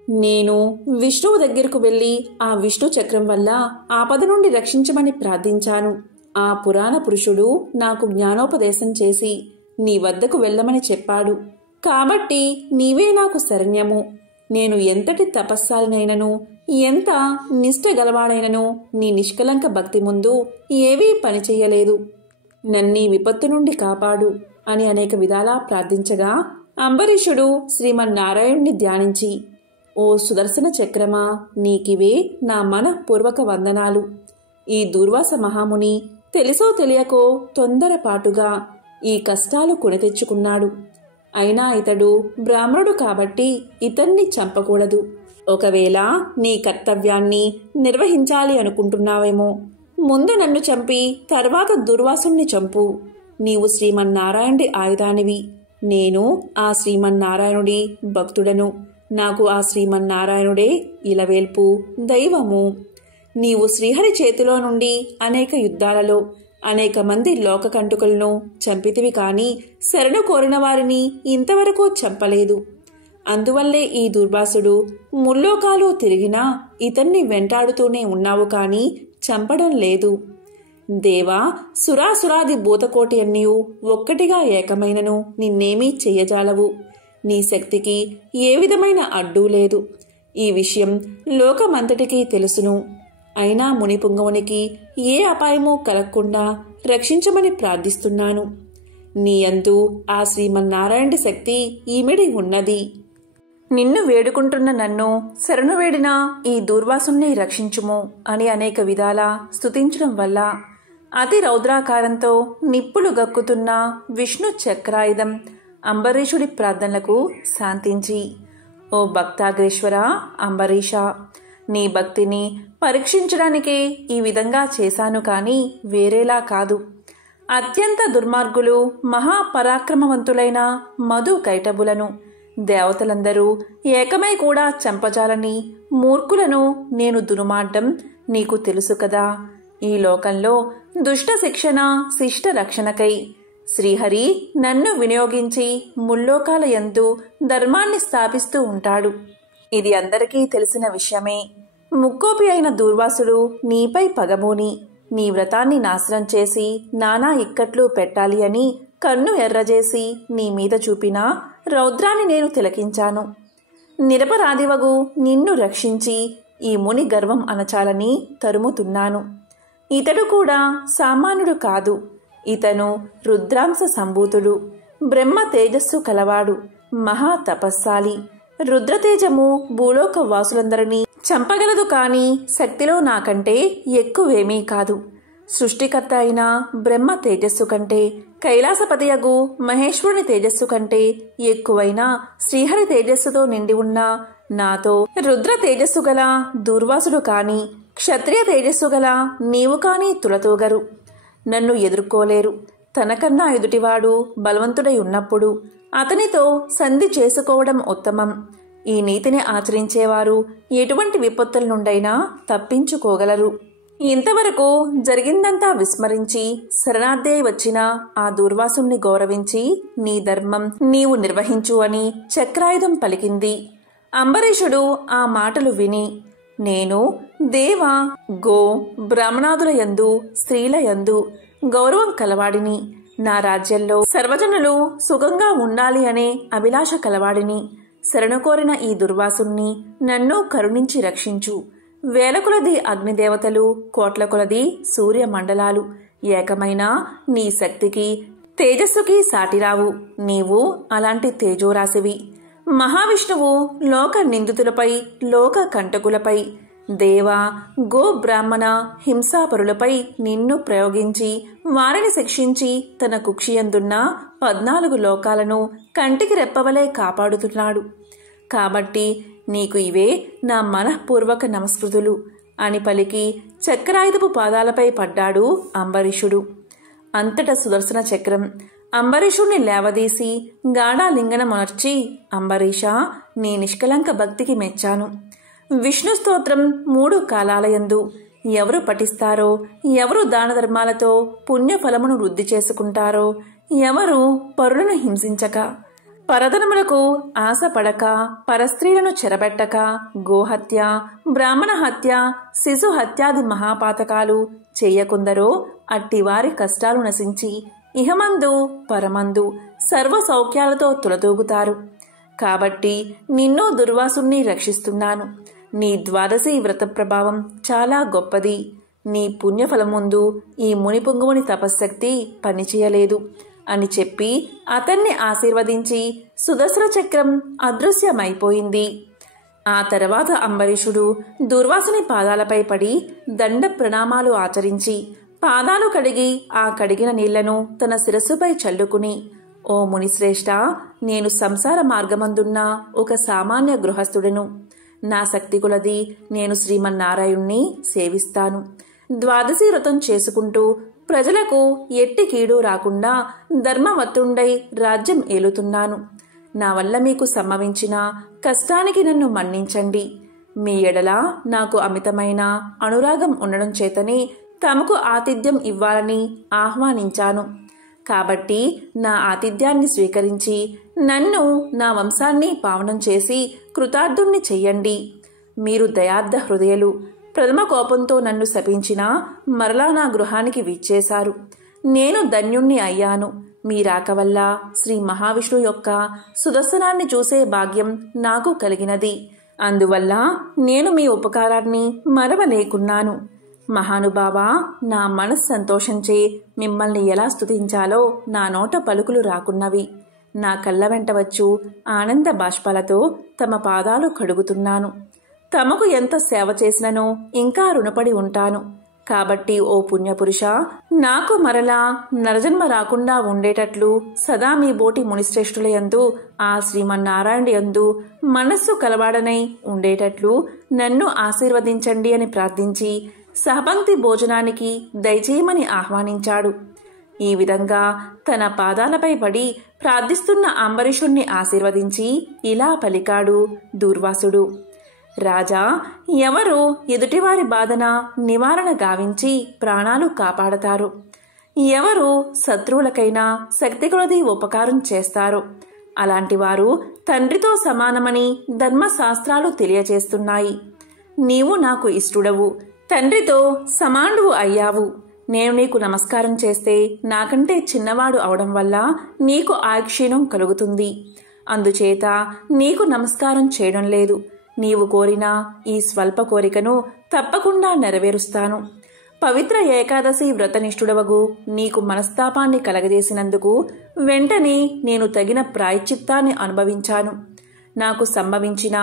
నేను విష్ణువు దగ్గరకు వెళ్లి ఆ విష్ణు చక్రం వల్ల ఆపద నుండి రక్షించమని ప్రార్థించాను. ఆ పురాణ పురుషుడు నాకు జ్ఞానోపదేశం చేసి నీ వద్దకు వెళ్ళమని చెప్పాడు. కాబట్టి నీవే నాకు శరణ్యము. నేను ఎంతటి తపస్సాలినైనను, ఎంత నిష్ఠ గలవాడైనను నీ నిష్కలంక భక్తి ముందు ఏవీ పనిచెయ్యలేదు. నన్నీ విపత్తు నుండి కాపాడు అని అనేక విధాలా ప్రార్థించగా అంబరీషుడు శ్రీమన్నారాయణుణ్ణి ధ్యానించి, ఓ సుదర్శన చక్రమా, నీకివే నా మనఃపూర్వక వందనాలు. ఈ దూర్వాస మహాముని తెలుసో తెలియకో తొందరపాటుగా ఈ కష్టాలు కొని తెచ్చుకున్నాడు. అయినా ఇతడు బ్రాహ్మణుడు కాబట్టి ఇతన్ని చంపకూడదు. ఒకవేళ నీ కర్తవ్యాన్ని నిర్వహించాలి అనుకుంటున్నావేమో, ముందు నన్ను చంపి తర్వాత దుర్వాసుణ్ణి చంపు. నీవు శ్రీమన్నారాయణుడి ఆయుధానివి. నేను ఆ శ్రీమన్నారాయణుడి భక్తుడను. నాకు ఆ శ్రీమన్నారాయణుడే ఇలవేల్పు, దైవము. నీవు శ్రీహరి చేతిలో నుండి అనేక యుద్ధాలలో అనేక మంది లోకకంటుకులను చంపితివి కాని శరణు కోరిన వారిని ఇంతవరకు చంపలేదు. అందువల్లే ఈ దుర్వాసుడు ముల్లోకాలు తిరిగినా ఇతన్ని వెంటాడుతూనే ఉన్నావు కాని చంపడం లేదు. దేవా, సురాసురాది భూతకోటి అన్నియు ఒక్కటిగా ఏకమైనను నిన్నేమీ చెయ్యజాలవు. నీ శక్తికి ఏ విధమైన అడ్డూ లేదు. ఈ విషయం లోకమంతటికీ తెలుసును. అయినా మునిపుంగవునికి ఏ అపాయమూ కలగకుండా రక్షించమని ప్రార్థిస్తున్నాను. నీ యందు ఆ శ్రీమన్నారాయణుడి శక్తి ఈమెడి ఉన్నది. నిన్ను వేడుకుంటున్న నన్ను శరణు వేడిన ఈ దూర్వాసుని రక్షించుము అని అనేక విధాలా స్తుతించడం వల్ల అతి రౌద్రాకారంతో నిప్పులు గక్కుతున్న విష్ణు చక్రాయుధం అంబరీషుడి ప్రార్థనలకు శాంతించి, ఓ భక్తాగ్రేశ్వర అంబరీష, నీ భక్తిని పరీక్షించడానికే ఈ విధంగా చేశాను కాని వేరేలా కాదు. అత్యంత దుర్మార్గులు, మహాపరాక్రమవంతులైన మధు కైటబులను దేవతలందరూ ఏకమై కూడా చంపజాలని మూర్ఖులను నేను దునుమాడ్డం నీకు తెలుసు కదా. ఈ లోకంలో దుష్ట శిక్షణ, శిష్ట రక్షణకై శ్రీహరి నన్ను వినియోగించి ముల్లోకాల యందు ధర్మాన్ని స్థాపిస్తూ ఉంటాడు. ఇది అందరికీ తెలిసిన విషయమే. ముక్కోపి అయిన దూర్వాసుడు నీపై పగబోని నీ వ్రతాన్ని నాశనం చేసి నానా ఇక్కట్లు పెట్టాలి అని కన్ను ఎర్రజేసి నీ మీద చూపిన రౌద్రాన్ని నేను తిలకించాను. నిరపరాధివగు నిన్ను రక్షించి ఈ ముని గర్వం అణచాలని తరుముతున్నాను. ఇతడు కూడా సామాన్యుడు కాదు. ఇతను రుద్రాంశ సంభూతుడు, బ్రహ్మ తేజస్సు కలవాడు, మహా తపస్సాలి. రుద్రతేజము భూలోక వాసులందరినీ చంపగలదు కాని శక్తిలో నాకంటే ఎక్కువేమీ కాదు. సృష్టికర్త అయిన బ్రహ్మ తేజస్సు కంటే, కైలాసపతియగు మహేశ్వరుని తేజస్సు కంటే ఎక్కువైన శ్రీహరి తేజస్సుతో నిండి ఉన్న నాతో రుద్ర తేజస్సు గల దూర్వాసుడు కాని, క్షత్రియ తేజస్సు గల నీవు కాని తులతూగరు. నన్ను ఎదుర్కోలేరు. తనకన్నా ఎదుటివాడు బలవంతుడై ఉన్నప్పుడు అతనితో సంధి చేసుకోవడం ఉత్తమం. ఈ నీతిని ఆచరించేవారు ఎటువంటి విపత్తుల నుండైనా తప్పించుకోగలరు. ఇంతవరకు జరిగిందంతా విస్మరించి శరణార్థే వచ్చిన ఆ దూర్వాసుని గౌరవించి నీ ధర్మం నీవు నిర్వహించు అని చక్రాయుధం పలికింది. అంబరీషుడు ఆ మాటలు విని, నేను దేవ, గో, బ్రాహ్మణాదుల యందు, స్త్రీల యందు గౌరవం కలవాడిని. నా రాజ్యంలో సర్వజనులు సుఖంగా ఉండాలి అనే అభిలాష కలవాడిని. శరణు కోరిన ఈ దుర్వాసుని నన్ను కరుణించి రక్షించు. వేల కొలది అగ్నిదేవతలు, కోట్ల కొలది సూర్యమండలాలు ఏకమైన నీ శక్తికి తేజస్సుకి సాటిరావు. నీవు అలాంటి తేజోరాశివి. మహావిష్ణువు లోక నిందితులపై, లోక కంటకులపై, దేవ, గో, బ్రాహ్మణ హింసాపరులపై నిన్ను ప్రయోగించి వారిని శిక్షించి తన కుక్షియందున్న 14 లోకాలను కంటికి రెప్పవలే కాపాడుతున్నాడు. కాబట్టి నీకు ఇవే నా మనఃపూర్వక నమస్కృతులు అని పలికి చక్రాయుధపు పాదాలపై పడ్డాడు అంబరీషుడు. అంతటా సుదర్శన చక్రం అంబరీషుణ్ణి లేవదీసి గాఢాలింగనమర్చి, అంబరీషా, నీ నిష్కలంక భక్తికి మెచ్చాను. విష్ణు స్తోత్రం 3 కాలాలయందు ఎవరు పఠిస్తారో, ఎవరు దాన ధర్మాలతో పుణ్యఫలమును వృద్ధి చేసుకుంటారో, ఎవరు పరులను హింసించక, పరధనములకు ఆశపడక, పరస్త్రీలను చెరబెట్టక, గోహత్య, బ్రాహ్మణ హత్య, శిశు హత్యాది మహాపాతకాలు చెయ్యకుందరో అట్టివారి కష్టాలు నశించి ఇహమందు పరమందు సర్వ సౌఖ్యాలతో తులతూగుతారు. కాబట్టి నిన్ను దుర్వాసుని రక్షిస్తున్నాను. నీ ద్వాదశి వ్రత ప్రభావం చాలా గొప్పది. నీ పుణ్యఫలం ముందు ఈ మునిపుంగువుని తపశ్శక్తి పనిచేయలేదు అని చెప్పి అతన్ని ఆశీర్వదించి సుదర్శన చక్రం అదృశ్యమైపోయింది. ఆ తర్వాత అంబరీషుడు దుర్వాసుని పాదాలపై పడి దండ ప్రణామాలు ఆచరించి పాదాలు కడిగి ఆ కడిగిన నీళ్లను తన శిరస్సుపై చల్లుకుని, ఓ మునిశ్రేష్ఠ, నేను సంసార మార్గమందున్న ఒక సామాన్య గృహస్థుడను. నా శక్తి కొలది నేను శ్రీమన్నారాయణ్ణి సేవిస్తాను. ద్వాదశి వ్రతం చేసుకుంటూ ప్రజలకు ఎట్టి కీడు రాకుండా ధర్మవత్తుండై రాజ్యం ఏలుతున్నాను. నా వల్ల మీకు సంభవించిన కష్టానికి నన్ను మన్నించండి. మీ ఎడల నాకు అమితమైన అనురాగం ఉండడం చేతనే తమకు ఆతిథ్యం ఇవ్వాలని ఆహ్వానించాను. కాబట్టి నా ఆతిథ్యాన్ని స్వీకరించి నన్ను, నా వంశాన్ని పావనం చేసి కృతార్థుణ్ణి చెయ్యండి. మీరు దయార్థ హృదయులు. ప్రథమ కోపంతో నన్ను శపించినా మరలా నా గృహానికి విచ్చేశారు. నేను ధన్యుణ్ణి అయ్యాను. మీ రాక వల్ల శ్రీ మహావిష్ణువు యొక్క సుదర్శనాన్ని చూసే భాగ్యం నాకు కలిగినది. అందువల్ల నేను మీ ఉపకారాన్ని మరవలేకున్నాను. మహానుభావా, నా మనస్సంతోషంచే మిమ్మల్ని ఎలా స్తుతించాలో నా నోట పలుకులు రాకున్నవి. నా కళ్ళ వెంట వచ్చు ఆనంద బాష్పాలతో తమ పాదాలు కడుగుతున్నాను. తమకు ఎంత సేవ చేసిననో ఇంకా రుణపడి ఉంటాను. కాబట్టి ఓ పుణ్యపురుష, నాకు మరలా నరజన్మ రాకుండా ఉండేటట్లు సదా మీ బోటి మునిశ్రేష్ఠుల యందు, ఆ శ్రీమన్నారాయణుడి యందు మనస్సు కలవాడనై ఉండేటట్లు నన్ను ఆశీర్వదించండి అని ప్రార్థించి సహపంక్తి భోజనానికి దయచేయమని ఆహ్వానించాడు. ఈ విధంగా తన పాదాలపై పడి ప్రార్థిస్తున్న అంబరీషుణ్ణి ఆశీర్వదించి ఇలా పలికాడు దూర్వాసుడు. రాజా, ఎవరు ఎదుటివారి బాధన నివారణ గావించి ప్రాణాలు కాపాడతారు, ఎవరు శత్రువులకైనా శక్తి కొలది ఉపకారం చేస్తారో అలాంటి వారు తండ్రితో సమానమని ధర్మశాస్త్రాలు తెలియజేస్తున్నాయి. నీవు నాకు ఇష్టుడవు. తండ్రితో సమానువు అయ్యావు. నేను నీకు నమస్కారం చేస్తే నాకంటే చిన్నవాడు అవడం వల్ల నీకు ఆయుక్షీణం కలుగుతుంది. అందుచేత నీకు నమస్కారం చేయడం లేదు. నీవు కోరిన ఈ స్వల్ప కోరికను తప్పకుండా నెరవేరుస్తాను. పవిత్ర ఏకాదశి వ్రతనిష్ఠుడవగు నీకు మనస్తాపాన్ని కలగజేసినందుకు వెంటనే నేను తగిన ప్రాయశ్చిత్తాన్ని అనుభవించాను. నాకు సంభవించిన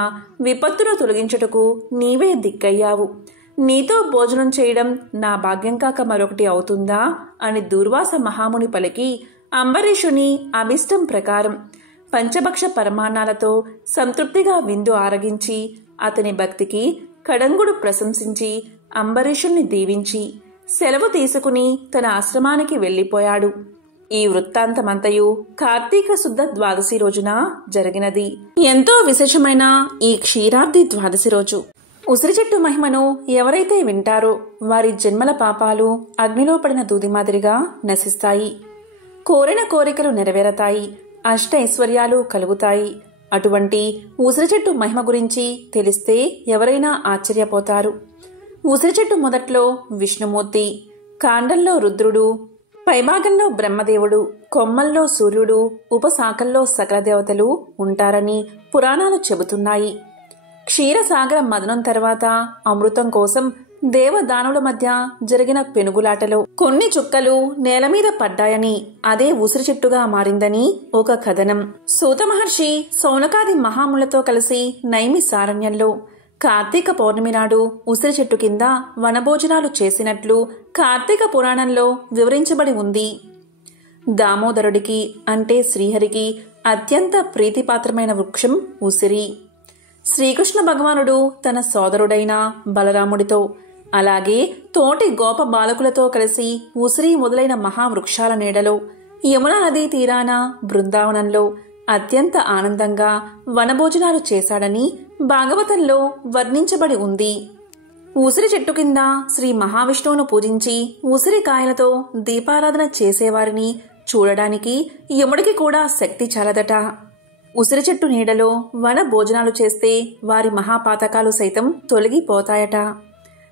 విపత్తును తొలగించుటకు నీవే దిక్కయ్యావు. నీతో భోజనం చేయడం నా భాగ్యం కాక మరొకటి అవుతుందా అని దూర్వాస మహాముని పలికి అంబరీషుని అభిష్టం ప్రకారం పంచభక్ష పరమాన్నాలతో సంతృప్తిగా విందు ఆరగించి అతని భక్తికి కడంగుడు ప్రశంసించి అంబరీషుణ్ణి దీవించి సెలవు తీసుకుని తన ఆశ్రమానికి వెళ్లిపోయాడు. ఈ వృత్తాంతమంతయు కార్తీక శుద్ధ ద్వాదశి రోజున జరిగినది. ఎంతో విశేషమైన ఈ క్షీరాబ్ది ద్వాదశి రోజు ఉసిరి చెట్టు మహిమను ఎవరైతే వింటారో వారి జన్మల పాపాలు అగ్నిలో పడిన దూది మాదిరిగా నశిస్తాయి. కోరిన కోరికలు నెరవేరతాయి. అష్ట ఐశ్వర్యాలు కలుగుతాయి. అటువంటి ఉసిరి చెట్టు మహిమ గురించి తెలిస్తే ఎవరైనా ఆశ్చర్యపోతారు. ఉసిరి చెట్టు మొదట్లో విష్ణుమూర్తి, కాండంలో రుద్రుడు, పైభాగంలో బ్రహ్మదేవుడు, కొమ్మల్లో సూర్యుడు, ఉపశాఖల్లో సకల దేవతలు ఉంటారని పురాణాలు చెబుతున్నాయి. క్షీరసాగర మదనం తర్వాత అమృతం కోసం దేవదానుల మధ్య జరిగిన పెనుగులాటలో కొన్ని చుక్కలు నేల మీద పడ్డాయని అదే ఉసిరి చెట్టుగా మారిందని ఒక కథనం. సూత మహర్షి సౌనకాది మహాములతో కలిసి నైమిసారణ్యంలో కార్తీక పౌర్ణమి నాడు ఉసిరి చెట్టు కింద వనభోజనాలు చేసినట్లు కార్తీక పురాణంలో వివరించబడి ఉంది. దామోదరుడికి అంటే శ్రీహరికి అత్యంత ప్రీతిపాత్రమైన వృక్షం ఉసిరి. శ్రీకృష్ణ భగవానుడు తన సోదరుడైన బలరాముడితో అలాగే తోటి గోప బాలకులతో కలిసి ఉసిరి మొదలైన మహావృక్షాల నీడలో యమునా నదీ తీరాన బృందావనంలో అత్యంత ఆనందంగా వనభోజనాలు చేశాడని భాగవతంలో వర్ణించబడి ఉంది. ఉసిరి చెట్టు కింద శ్రీ మహావిష్ణువును పూజించి ఉసిరికాయలతో దీపారాధన చేసేవారిని చూడడానికి యముడికి కూడా శక్తి చాలదట. ఉసిరి చెట్టు నీడలో వన భోజనాలు చేస్తే వారి మహాపాతకాలు సైతం తొలగిపోతాయట.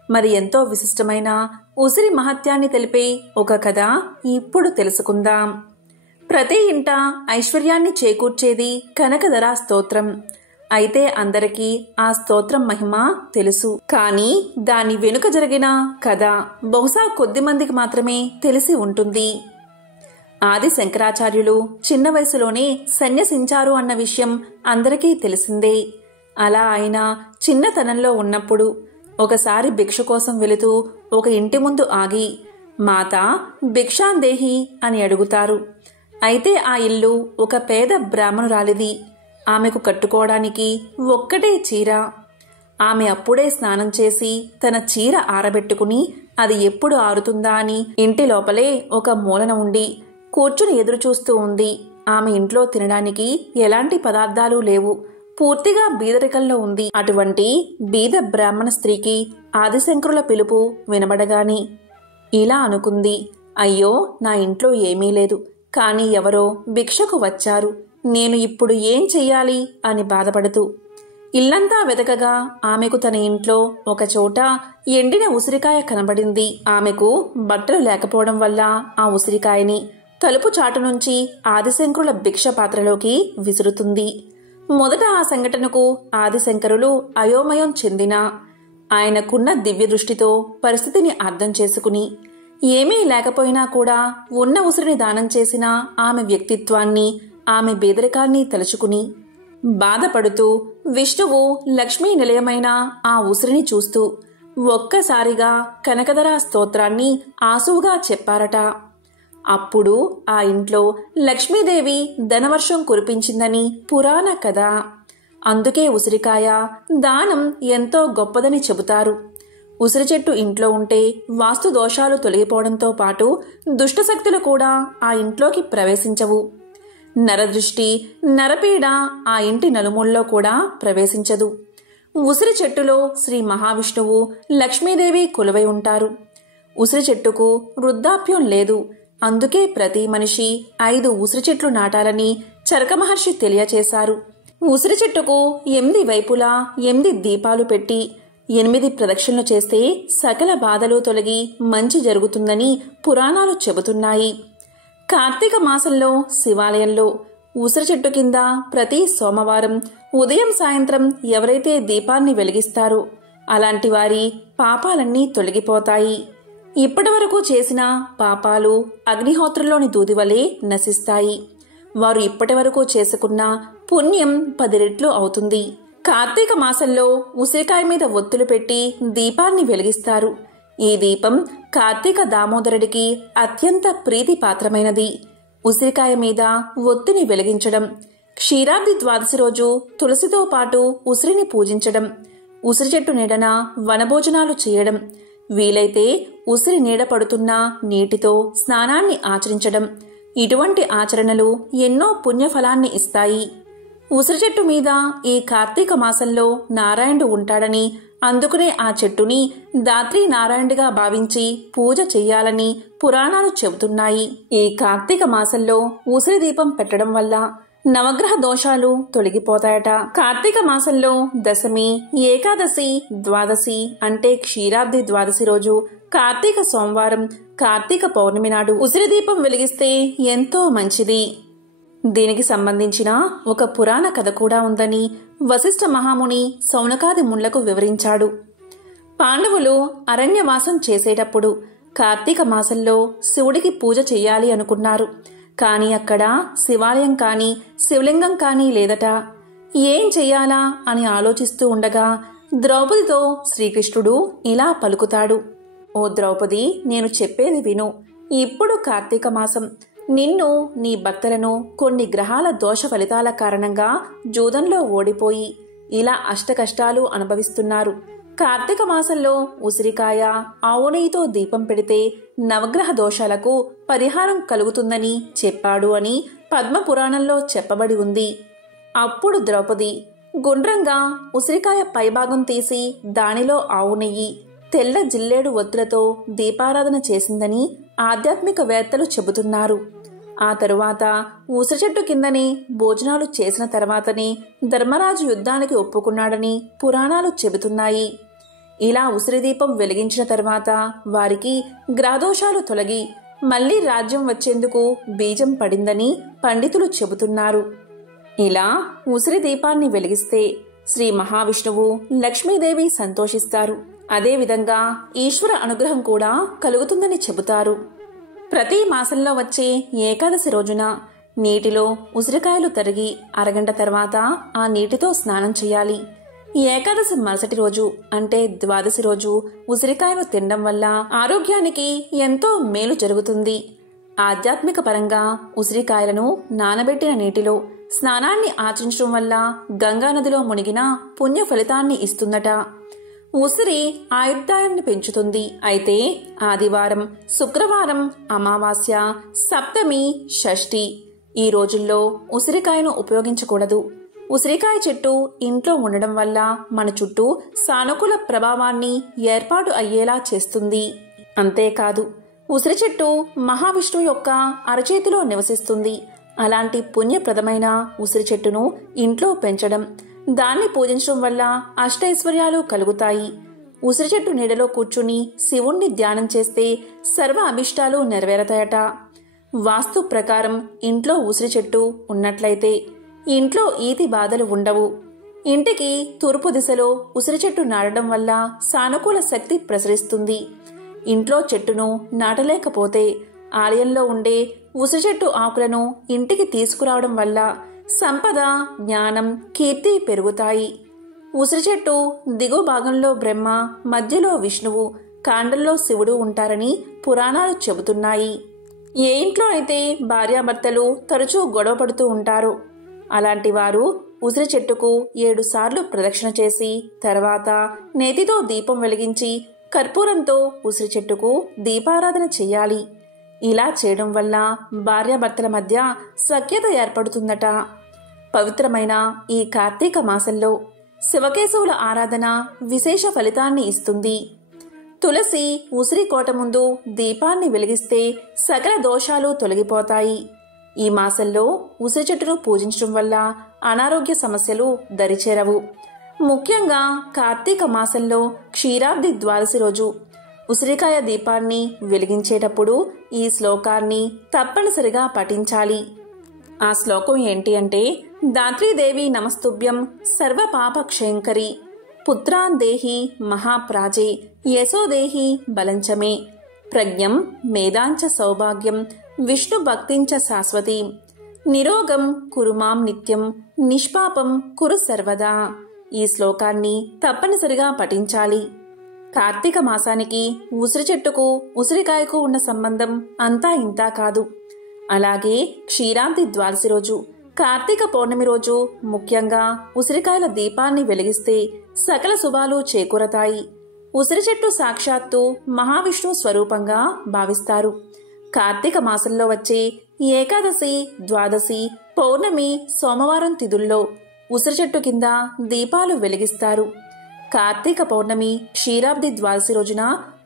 మరి ఎంతో విశిష్టమైన ఉసిరి మహత్యాన్ని తెలిపే ఒక కథ ఇప్పుడు తెలుసుకుందాం. ప్రతి ఇంట ఐశ్వర్యాన్ని చేకూర్చేది కనకధర స్తోత్రం. అయితే అందరికీ ఆ స్తోత్రం మహిమ తెలుసు. కానీ దాని వెనుక జరిగిన కథ బహుశా కొద్ది మందికి మాత్రమే తెలిసి ఉంటుంది. ఆది శంకరాచార్యులు చిన్న వయసులోనే సన్యసించారు అన్న విషయం అందరికీ తెలిసిందే. అలా ఆయన చిన్నతనంలో ఉన్నప్పుడు ఒకసారి భిక్ష కోసం వెళుతూ ఒక ఇంటి ముందు ఆగి మాతా భిక్షాందేహి అని అడుగుతారు. అయితే ఆ ఇల్లు ఒక పేద బ్రాహ్మణురాలిది. ఆమెకు కట్టుకోవడానికి ఒక్కటే చీర. ఆమె అప్పుడే స్నానం చేసి తన చీర ఆరబెట్టుకుని అది ఎప్పుడు ఆరుతుందా అని ఇంటి లోపలే ఒక మూలన ఉండి కూర్చుని ఎదురుచూస్తూ ఉంది. ఆమె ఇంట్లో తినడానికి ఎలాంటి పదార్థాలు లేవు. పూర్తిగా బీదరికంలో ఉంది. అటువంటి బీద బ్రాహ్మణ స్త్రీకి ఆదిశంకరుల పిలుపు వినబడగాని ఇలా అనుకుంది, అయ్యో నా ఇంట్లో ఏమీ లేదు, కాని ఎవరో భిక్షకు వచ్చారు, నేను ఇప్పుడు ఏం చెయ్యాలి అని బాధపడుతూ ఇల్లంతా వెతకగా ఆమెకు తన ఇంట్లో ఒకచోట ఎండిన ఉసిరికాయ కనబడింది. ఆమెకు బట్టలు లేకపోవడం వల్ల ఆ ఉసిరికాయని తలుపు చాటు నుంచి ఆదిశంకరుల భిక్ష పాత్రలోకి విసురుతుంది. మొదట ఆ సంఘటనకు ఆదిశంకరులు అయోమయం చెందినా ఆయనకున్న దివ్య దృష్టితో పరిస్థితిని అర్థం చేసుకుని ఏమీ లేకపోయినా కూడా ఉన్న ఉసిరిని దానం చేసిన ఆమె వ్యక్తిత్వాన్ని, ఆమె బేదరికాన్ని తలుచుకుని బాధపడుతూ విష్ణువు లక్ష్మీ నిలయమైన ఆ ఉసిరిని చూస్తూ ఒక్కసారిగా కనకధర స్తోత్రాన్ని ఆసువుగా చెప్పారట. అప్పుడు ఆ ఇంట్లో లక్ష్మీదేవి ధనవర్షం కురిపించిందని పురాణ కథ. అందుకే ఉసిరికాయ దానం ఎంతో గొప్పదని చెబుతారు. ఉసిరి చెట్టు ఇంట్లో ఉంటే వాస్తు దోషాలు తొలగిపోవడంతో పాటు దుష్టశక్తులు కూడా ఆ ఇంట్లోకి ప్రవేశించవు. నరదృష్టి, నరపీడ ఆ ఇంటి నలుమూలలో కూడా ప్రవేశించదు. ఉసిరి చెట్టులో శ్రీ మహావిష్ణువు, లక్ష్మీదేవి కొలువై ఉంటారు. ఉసిరి చెట్టుకు వృద్ధాప్యం లేదు. అందుకే ప్రతి మనిషి 5 ఉసిరి చెట్లు నాటాలని చరక మహర్షి తెలియచేశారు. ఉసిరి చెట్టుకు 8 వైపులా 8 దీపాలు పెట్టి 8 ప్రదక్షిణలు చేస్తే సకల బాధలు తొలగి మంచి జరుగుతుందని పురాణాలు చెబుతున్నాయి. కార్తీక మాసంలో శివాలయంలో ఉసిరి చెట్టు కింద ప్రతి సోమవారం ఉదయం సాయంత్రం ఎవరైతే దీపాన్ని వెలిగిస్తారో అలాంటి వారి పాపాలన్నీ తొలగిపోతాయి. ఇప్పటివరకు చేసిన పాపాలు అగ్నిహోత్రంలోని దూది వలె నశిస్తాయి. వారు ఇప్పటివరకు చేసుకున్న పుణ్యం 10 రెట్లు అవుతుంది. కార్తీక మాసంలో ఉసిరికాయ మీద ఒత్తులు పెట్టి దీపాన్ని వెలిగిస్తారు. ఈ దీపం కార్తీక దామోదరుడికి అత్యంత ప్రీతిపాత్రమైనది. ఉసిరికాయ మీద ఒత్తిని వెలిగించడం, క్షీరాబ్ది ద్వాదశి రోజు తులసితో పాటు ఉసిరిని పూజించడం, ఉసిరి చెట్టు నీడన వనభోజనాలు చేయడం, వీలైతే ఉసిరి నీడ పడుతున్న నీటితో స్నానాన్ని ఆచరించడం, ఇటువంటి ఆచరణలు ఎన్నో పుణ్యఫలాన్ని ఇస్తాయి. ఉసిరి చెట్టు మీద ఈ కార్తీక మాసంలో నారాయణుడు ఉంటాడని, అందుకనే ఆ చెట్టుని దాత్రీ నారాయణుడిగా భావించి పూజ చెయ్యాలని పురాణాలు చెబుతున్నాయి. ఈ కార్తీక మాసంలో ఉసిరి దీపం పెట్టడం వల్ల నవగ్రహ దోషాలు తొలగిపోతాయట. కార్తీక మాసంలో దశమి, ఏకాదశి, ద్వాదశి అంటే క్షీరాబ్ది ద్వాదశి రోజు, కార్తీక సోమవారం, కార్తీక పౌర్ణమి నాడు ఉసిరి దీపం వెలిగిస్తే ఎంతో మంచిది. దీనికి సంబంధించిన ఒక పురాణ కథ కూడా ఉందని వశిష్ఠ మహాముని శౌనకాది మునులకు వివరించాడు. పాండవులు అరణ్యవాసం చేసేటప్పుడు కార్తీక మాసంలో శివుడికి పూజ చెయ్యాలి అనుకున్నారు. కాని అక్కడ శివాలయం కాని శివలింగం కాని లేదట. ఏం చెయ్యాలా అని ఆలోచిస్తూ ఉండగా ద్రౌపదితో శ్రీకృష్ణుడు ఇలా పలుకుతాడు: ఓ ద్రౌపది, నేను చెప్పేది విను. ఇప్పుడు కార్తీక మాసం. నిన్ను, నీ భక్తులను కొన్ని గ్రహాల దోష ఫలితాల కారణంగా జూదంలో ఓడిపోయి ఇలా అష్టకష్టాలు అనుభవిస్తున్నారు. కార్తీక మాసంలో ఉసిరికాయ, ఆవు నెయ్యితో దీపం పెడితే నవగ్రహ దోషాలకు పరిహారం కలుగుతుందని చెప్పాడు అని పద్మపురాణంలో చెప్పబడి ఉంది. అప్పుడు ద్రౌపది గుండ్రంగా ఉసిరికాయ పైభాగం తీసి దానిలో ఆవు నెయ్యి, తెల్ల జిల్లేడు ఒత్తులతో దీపారాధన చేసిందని ఆధ్యాత్మిక వేత్తలు చెబుతున్నారు. ఆ తరువాత ఉసిరి చెట్టు కిందనే భోజనాలు చేసిన తర్వాతనే ధర్మరాజు యుద్ధానికి ఒప్పుకున్నాడని పురాణాలు చెబుతున్నాయి. ఇలా ఉసిరి దీపం వెలిగించిన తర్వాత వారికి గ్రహదోషాలు తొలగి మళ్లీ రాజ్యం వచ్చేందుకు బీజం పడిందని పండితులు చెబుతున్నారు. ఇలా ఉసిరి దీపాన్ని వెలిగిస్తే శ్రీ మహావిష్ణువు, లక్ష్మీదేవి సంతోషిస్తారు. అదేవిధంగా ఈశ్వర అనుగ్రహం కూడా కలుగుతుందని చెబుతారు. ప్రతి మాసంలో వచ్చే ఏకాదశి రోజున నీటిలో ఉసిరికాయలు తరిగి అరగంట తర్వాత ఆ నీటితో స్నానం చేయాలి. ఏకాదశి మరుసటి రోజు అంటే ద్వాదశి రోజు ఉసిరికాయను తినడం వల్ల ఆరోగ్యానికి ఎంతో మేలు జరుగుతుంది. ఆధ్యాత్మిక పరంగా ఉసిరికాయలను నానబెట్టిన నీటిలో స్నానాన్ని ఆచరించడం వల్ల గంగానదిలో మునిగిన పుణ్య ఫలితాన్ని ఇస్తుందట. ఉసిరి ఆయుర్దాయాన్ని పెంచుతుంది. అయితే ఆదివారం, శుక్రవారం, అమావాస్య, సప్తమి, షష్ఠి ఈ రోజుల్లో ఉసిరికాయను ఉపయోగించకూడదు. ఉసిరికాయ చెట్టు ఇంట్లో ఉండడం వల్ల మన చుట్టూ సానుకూల ప్రభావాన్ని ఏర్పాటు అయ్యేలా చేస్తుంది. అంతేకాదు ఉసిరి చెట్టు మహావిష్ణువు యొక్క అరచేతిలో నివసిస్తుంది. అలాంటి పుణ్యప్రదమైన ఉసిరి చెట్టును ఇంట్లో పెంచడం, దాన్ని పూజించడం వల్ల అష్టైశ్వర్యాలు కలుగుతాయి. ఉసిరి చెట్టు నీడలో కూర్చుని శివుణ్ణి ధ్యానం చేస్తే సర్వ అభిష్టాలు నెరవేరతాయట. వాస్తు ప్రకారం ఇంట్లో ఉసిరి చెట్టు ఉన్నట్లయితే ఇంట్లో ఈతి బాధలు ఉండవు. ఇంటికి తూర్పు దిశలో ఉసిరి చెట్టు నాటడం వల్ల సానుకూల శక్తి ప్రసరిస్తుంది. ఇంట్లో చెట్టును నాటలేకపోతే ఆలయంలో ఉండే ఉసిరి చెట్టు ఆకులను ఇంటికి తీసుకురావడం వల్ల సంపద, జ్ఞానం, కీర్తి పెరుగుతాయి. ఉసిరి చెట్టు దిగువ భాగంలో బ్రహ్మ, మధ్యలో విష్ణువు, కాండంలో శివుడు ఉంటారని పురాణాలు చెబుతున్నాయి. ఏ ఇంట్లో అయితే భార్యాభర్తలు తరచూ గొడవ పడుతూ ఉంటారో అలాంటి వారు ఉసిరి చెట్టుకు 7 సార్లు ప్రదక్షిణ చేసి తర్వాత నేతితో దీపం వెలిగించి కర్పూరంతో ఉసిరి చెట్టుకు దీపారాధన చెయ్యాలి. ఇలా చేయడం వల్ల భార్యాభర్తల మధ్య సఖ్యత ఏర్పడుతుందట. పవిత్రమైన ఈ కార్తీక మాసంలో శివకేశవుల ఆరాధన విశేష ఫలితాన్ని ఇస్తుంది. తులసి, ఉసిరి కోట ముందు దీపాన్ని వెలిగిస్తే సకల దోషాలు తొలగిపోతాయి. ఈ మాసంలో ఉసిరి చెట్టును పూజించడం వల్ల అనారోగ్య సమస్యలు దరిచేరవు. ముఖ్యంగా కార్తీక మాసంలో క్షీరాబ్ది ద్వాదశి రోజు ఉసిరికాయ దీపాన్ని వెలిగించేటప్పుడు ఈ శ్లోకాన్ని తప్పనిసరిగా పఠించాలి. ఆ శ్లోకం ఏంటి అంటే, దాత్రీదేవి నమస్తుభ్యం సర్వ పాప క్షయంకరి పుత్రాన్ దేహి మహాప్రాజే యశోదేహి బలంచమే ప్రజ్ఞం మేధాంచ సౌభాగ్యం విష్ణు భక్తించ శాశ్వతి నిరోగం కురుమాం నిత్యం నిష్పాపం కురు సర్వదా. ఈ శ్లోకాన్ని తప్పనిసరిగా పఠించాలి. కార్తీక మాసానికి ఉసిరి చెట్టుకు ఉసిరికాయకు ఉన్న సంబంధం అంతా ఇంతా కాదు. అలాగే క్షీరాబ్ది ద్వాదశి రోజు కార్తీక పౌర్ణమి రోజు ముఖ్యంగా ఉసిరికాయల దీపాన్ని వెలిగిస్తే సకల శుభాలు చేకూరతాయి. ఉసిరి చెట్టు సాక్షాత్తు మహావిష్ణు స్వరూపంగా భావిస్తారు. కార్తీక మాసంలో వచ్చే ఏకాదశి, ద్వాదశి, పౌర్ణమి, సోమవారం తిథుల్లో ఉసిరి చెట్టు కింద దీపాలు వెలిగిస్తారు. కార్తీక పౌర్ణమి క్షీరాబ్ది ద్వాదశి రోజున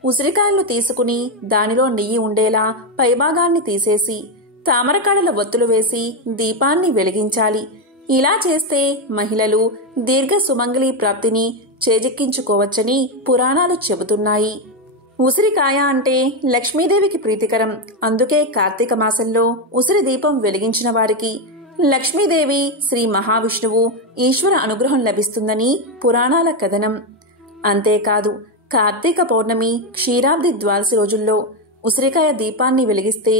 ఉసిరికాయలను తీసుకుని దానిలో నెయ్యి ఉండేలా పైభాగాన్ని తీసేసి తామరకాడల ఒత్తులు వేసి దీపాన్ని వెలిగించాలి. ఇలా చేస్తే మహిళలు దీర్ఘ సుమంగళి ప్రాప్తిని చేజిక్కించుకోవచ్చని పురాణాలు చెబుతున్నాయి. ఉసిరికాయ అంటే లక్ష్మీదేవికి ప్రీతికరం. అందుకే కార్తీక మాసంలో ఉసిరి దీపం వెలిగించిన వారికి లక్ష్మీదేవి, శ్రీ మహావిష్ణువు, ఈశ్వర అనుగ్రహం లభిస్తుందని పురాణాల కథనం. అంతేకాదు కార్తీక పౌర్ణమి, క్షీరాబ్ది ద్వాదశి రోజుల్లో ఉసిరికాయ దీపాన్ని వెలిగిస్తే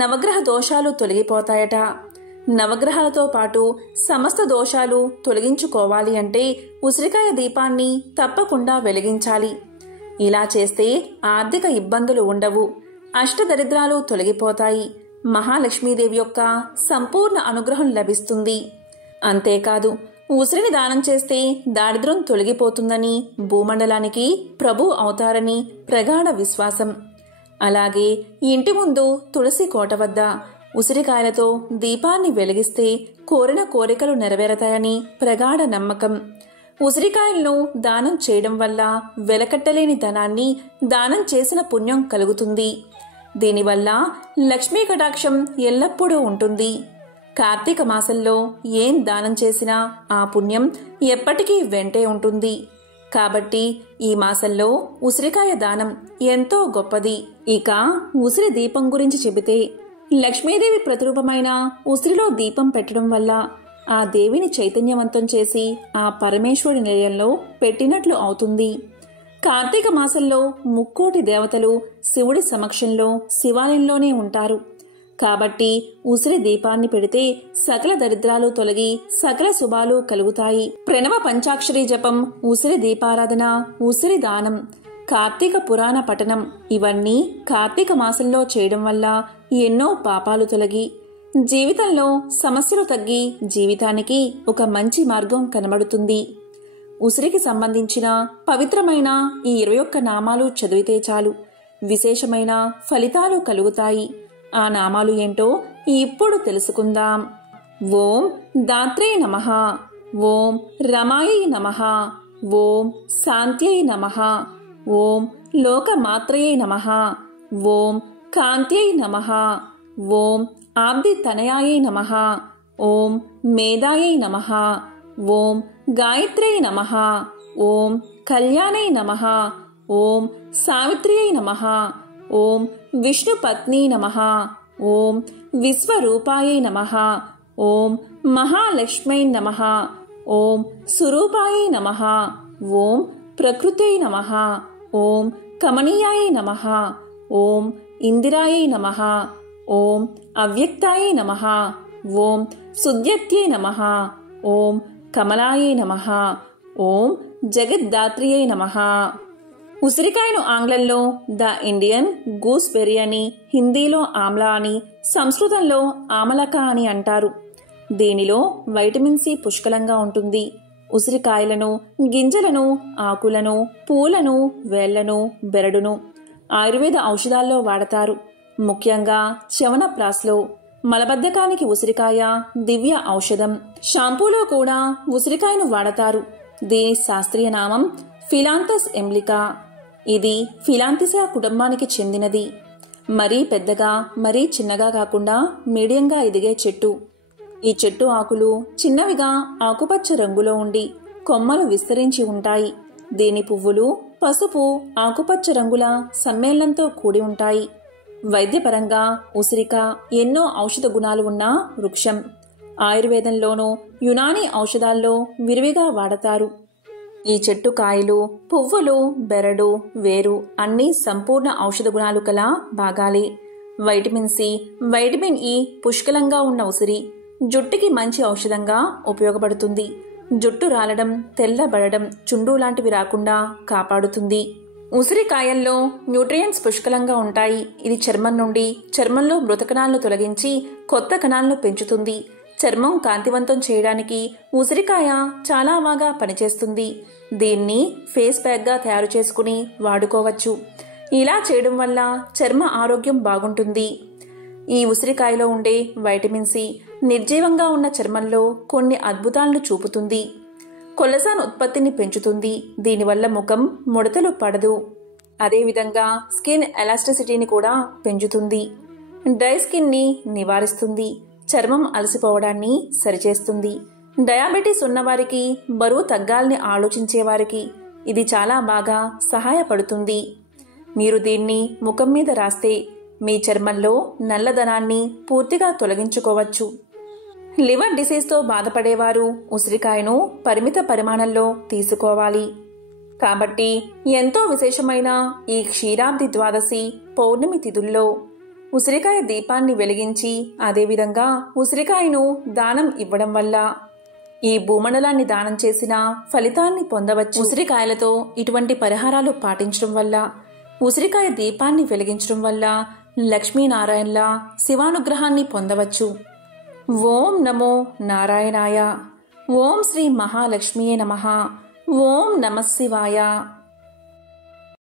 నవగ్రహ దోషాలు తొలగిపోతాయట. నవగ్రహాలతో పాటు సమస్త దోషాలు తొలగించుకోవాలి అంటే ఉసిరికాయ దీపాన్ని తప్పకుండా వెలిగించాలి. ఇలా చేస్తే ఆర్థిక ఇబ్బందులు ఉండవు, అష్టదరిద్రాలు తొలగిపోతాయి, మహాలక్ష్మీదేవి యొక్క సంపూర్ణ అనుగ్రహం లభిస్తుంది. అంతేకాదు ఉసిరిని దానం చేస్తే దారిద్ర్యం తొలగిపోతుందని, భూమండలానికి ప్రభు అవుతారని ప్రగాఢ విశ్వాసం. అలాగే ఇంటి ముందు తులసి కోట వద్ద ఉసిరికాయలతో దీపాన్ని వెలిగిస్తే కోరిన కోరికలు నెరవేరతాయని ప్రగాఢ నమ్మకం. ఉసిరికాయలను దానం చేయడం వల్ల వెలకట్టలేని ధనాన్ని దానం చేసిన పుణ్యం కలుగుతుంది. దీనివల్ల లక్ష్మీ కటాక్షం ఎల్లప్పుడూ ఉంటుంది. కార్తీక మాసంలో ఏం దానం చేసినా ఆ పుణ్యం ఎప్పటికీ వెంటే ఉంటుంది. కాబట్టి ఈ మాసంలో ఉసిరికాయ దానం ఎంతో గొప్పది. ఇక ఉసిరి దీపం గురించి చెబితే, లక్ష్మీదేవి ప్రతిరూపమైన ఉసిరిలో దీపం పెట్టడం వల్ల ఆ దేవిని చైతన్యవంతం చేసి ఆ పరమేశ్వరుడి నిలయంలో పెట్టినట్లు అవుతుంది. కార్తీక మాసంలో ముక్కోటి దేవతలు శివుడి సమక్షంలో శివాలయంలోనే ఉంటారు. కాబట్టి ఉసిరి దీపాన్ని పెడితే సకల దరిద్రాలు తొలగి సకల శుభాలు కలుగుతాయి. ప్రణవ పంచాక్షరి జపం, ఉసిరి దీపారాధన, ఉసిరి దానం, కార్తీక పురాణ పఠనం ఇవన్నీ కార్తీక మాసంలో చేయడం వల్ల ఎన్నో పాపాలు తొలగి జీవితంలో సమస్యలు తగ్గి జీవితానికి ఒక మంచి మార్గం కనబడుతుంది. ఉసిరికి సంబంధించిన పవిత్రమైన ఈ 21 నామాలు చదివితే చాలు విశేషమైన ఫలితాలు కలుగుతాయి. ఆ నామాలు ఏంటో ఇప్పుడు తెలుసుకుందాం. ఓం దాత్రే నమః, ఓం రమాయై నమః, ఓం శాంత్యై నమః, ఓం లోకమాత్రయై నమః, ఓం కాంత్యై నమః, ఓం ఆబ్ది తనయాయై నమః, ఓం మేధాయై నమః, ఓం గాయత్ర్యై నమః, ఓం కళ్యాణై నమః, ఓం సావిత్ర్యై నమః, ఓం విష్ణుపత్ని నమః, ఓం విశ్వరూపాయై నమః, ఓం మహాలక్ష్మై నమః, ఓం సురూపాయై నమః, ఓం ప్రకృత్యై నమః, ఓం కమనీయాయై నమః, ఓం ఇందిరాయై నమః, ఓం అవ్యక్తాయై నమః, ఓం సుద్యత్యై నమః, ఓం కమలాయై నమః, ఓం జగద్దాత్రియై నమః. ఉసిరికాయను ఆంగ్లంలో ద ఇండియన్ గూస్బెర్రీ అని, హిందీలో ఆమ్లా అని, సంస్కృతంలో ఆమలక అని అంటారు. దీనిలో వైటమిన్ సి పుష్కలంగా ఉంటుంది. ఉసిరికాయలను, గింజలను, ఆకులను, పూలను, వేళ్లను, బెరడును ఆయుర్వేద ఔషధాల్లో వాడతారు. ముఖ్యంగా చ్యవనప్రాస్లో మలబద్ధకానికి ఉసిరికాయ దివ్య ఔషధం. షాంపూలో కూడా ఉసిరికాయను వాడతారు. దీని శాస్త్రీయ నామం ఫిలాంతస్ ఎంబ్లికా. ఇది ఫిలాంతిసా కుటుంబానికి చెందినది. మరీ పెద్దగా మరీ చిన్నగా కాకుండా మీడియంగా ఎదిగే చెట్టు. ఈ చెట్టు ఆకులు చిన్నవిగా ఆకుపచ్చ రంగులో ఉండి కొమ్మలు విస్తరించి ఉంటాయి. దీని పువ్వులు పసుపు, ఆకుపచ్చ రంగుల సమ్మేళనంతో కూడి ఉంటాయి. వైద్యపరంగా ఉసిరిక ఎన్నో ఔషధ గుణాలు ఉన్న వృక్షం. ఆయుర్వేదంలోనూ యునానీ ఔషధాల్లో విరివిగా వాడతారు. ఈ చెట్టు కాయలు, పువ్వులు, బెరడు, వేరు అన్నీ సంపూర్ణ ఔషధ గుణాలు కల భాగాలే. వైటమిన్ సి, వైటమిన్ ఇ పుష్కలంగా ఉన్న ఉసిరి జుట్టుకి మంచి ఔషధంగా ఉపయోగపడుతుంది. జుట్టు రాలడం, తెల్లబడడం, చుండ్రు లాంటివి రాకుండా కాపాడుతుంది. ఉసిరికాయల్లో న్యూట్రియంట్స్ పుష్కలంగా ఉంటాయి. ఇది చర్మం నుండి చర్మంలో మృత కణాలను తొలగించి కొత్త కణాలను పెంచుతుంది. చర్మం కాంతివంతం చేయడానికి ఉసిరికాయ చాలా బాగా పనిచేస్తుంది. దీన్ని ఫేస్ ప్యాక్గా తయారు చేసుకుని వాడుకోవచ్చు. ఇలా చేయడం వల్ల చర్మ ఆరోగ్యం బాగుంటుంది. ఈ ఉసిరికాయలో ఉండే వైటమిన్ సి నిర్జీవంగా ఉన్న చర్మంలో కొన్ని అద్భుతాలను చూపుతుంది. కొలెజాన్ ఉత్పత్తిని పెంచుతుంది. దీనివల్ల ముఖం ముడతలు పడదు. అదేవిధంగా స్కిన్ ఎలాస్టిసిటీని కూడా పెంచుతుంది. డ్రై స్కిన్ని నివారిస్తుంది. చర్మం అలసిపోవడాన్ని సరిచేస్తుంది. డయాబెటీస్ ఉన్నవారికి, బరువు తగ్గాలని ఆలోచించేవారికి ఇది చాలా బాగా సహాయపడుతుంది. మీరు దీన్ని ముఖం మీద రాస్తే మీ చర్మంలో నల్లదనాన్ని పూర్తిగా తొలగించుకోవచ్చు. లివర్ డిసీజ్తో బాధపడేవారు ఉసిరికాయను పరిమిత పరిమాణంలో తీసుకోవాలి. కాబట్టి ఎంతో విశేషమైన ఈ క్షీరాబ్ది ద్వాదశి పౌర్ణమి తిథుల్లో ఉసిరికాయ దీపాన్ని వెలిగించి అదేవిధంగా ఉసిరికాయను దానం ఇవ్వడం వల్ల ఈ భూమండలాన్ని దానం చేసిన ఫలితాన్ని పొందవచ్చు. ఉసిరికాయలతో ఇటువంటి పరిహారాలు పాటించడం వల్ల, ఉసిరికాయ దీపాన్ని వెలిగించడం వల్ల లక్ష్మీనారాయణల శివానుగ్రహాన్ని పొందవచ్చు. ఓం నమో నారాయణాయ. ఓం శ్రీ మహాలక్ష్మియే నమః. ఓం నమః శివాయ.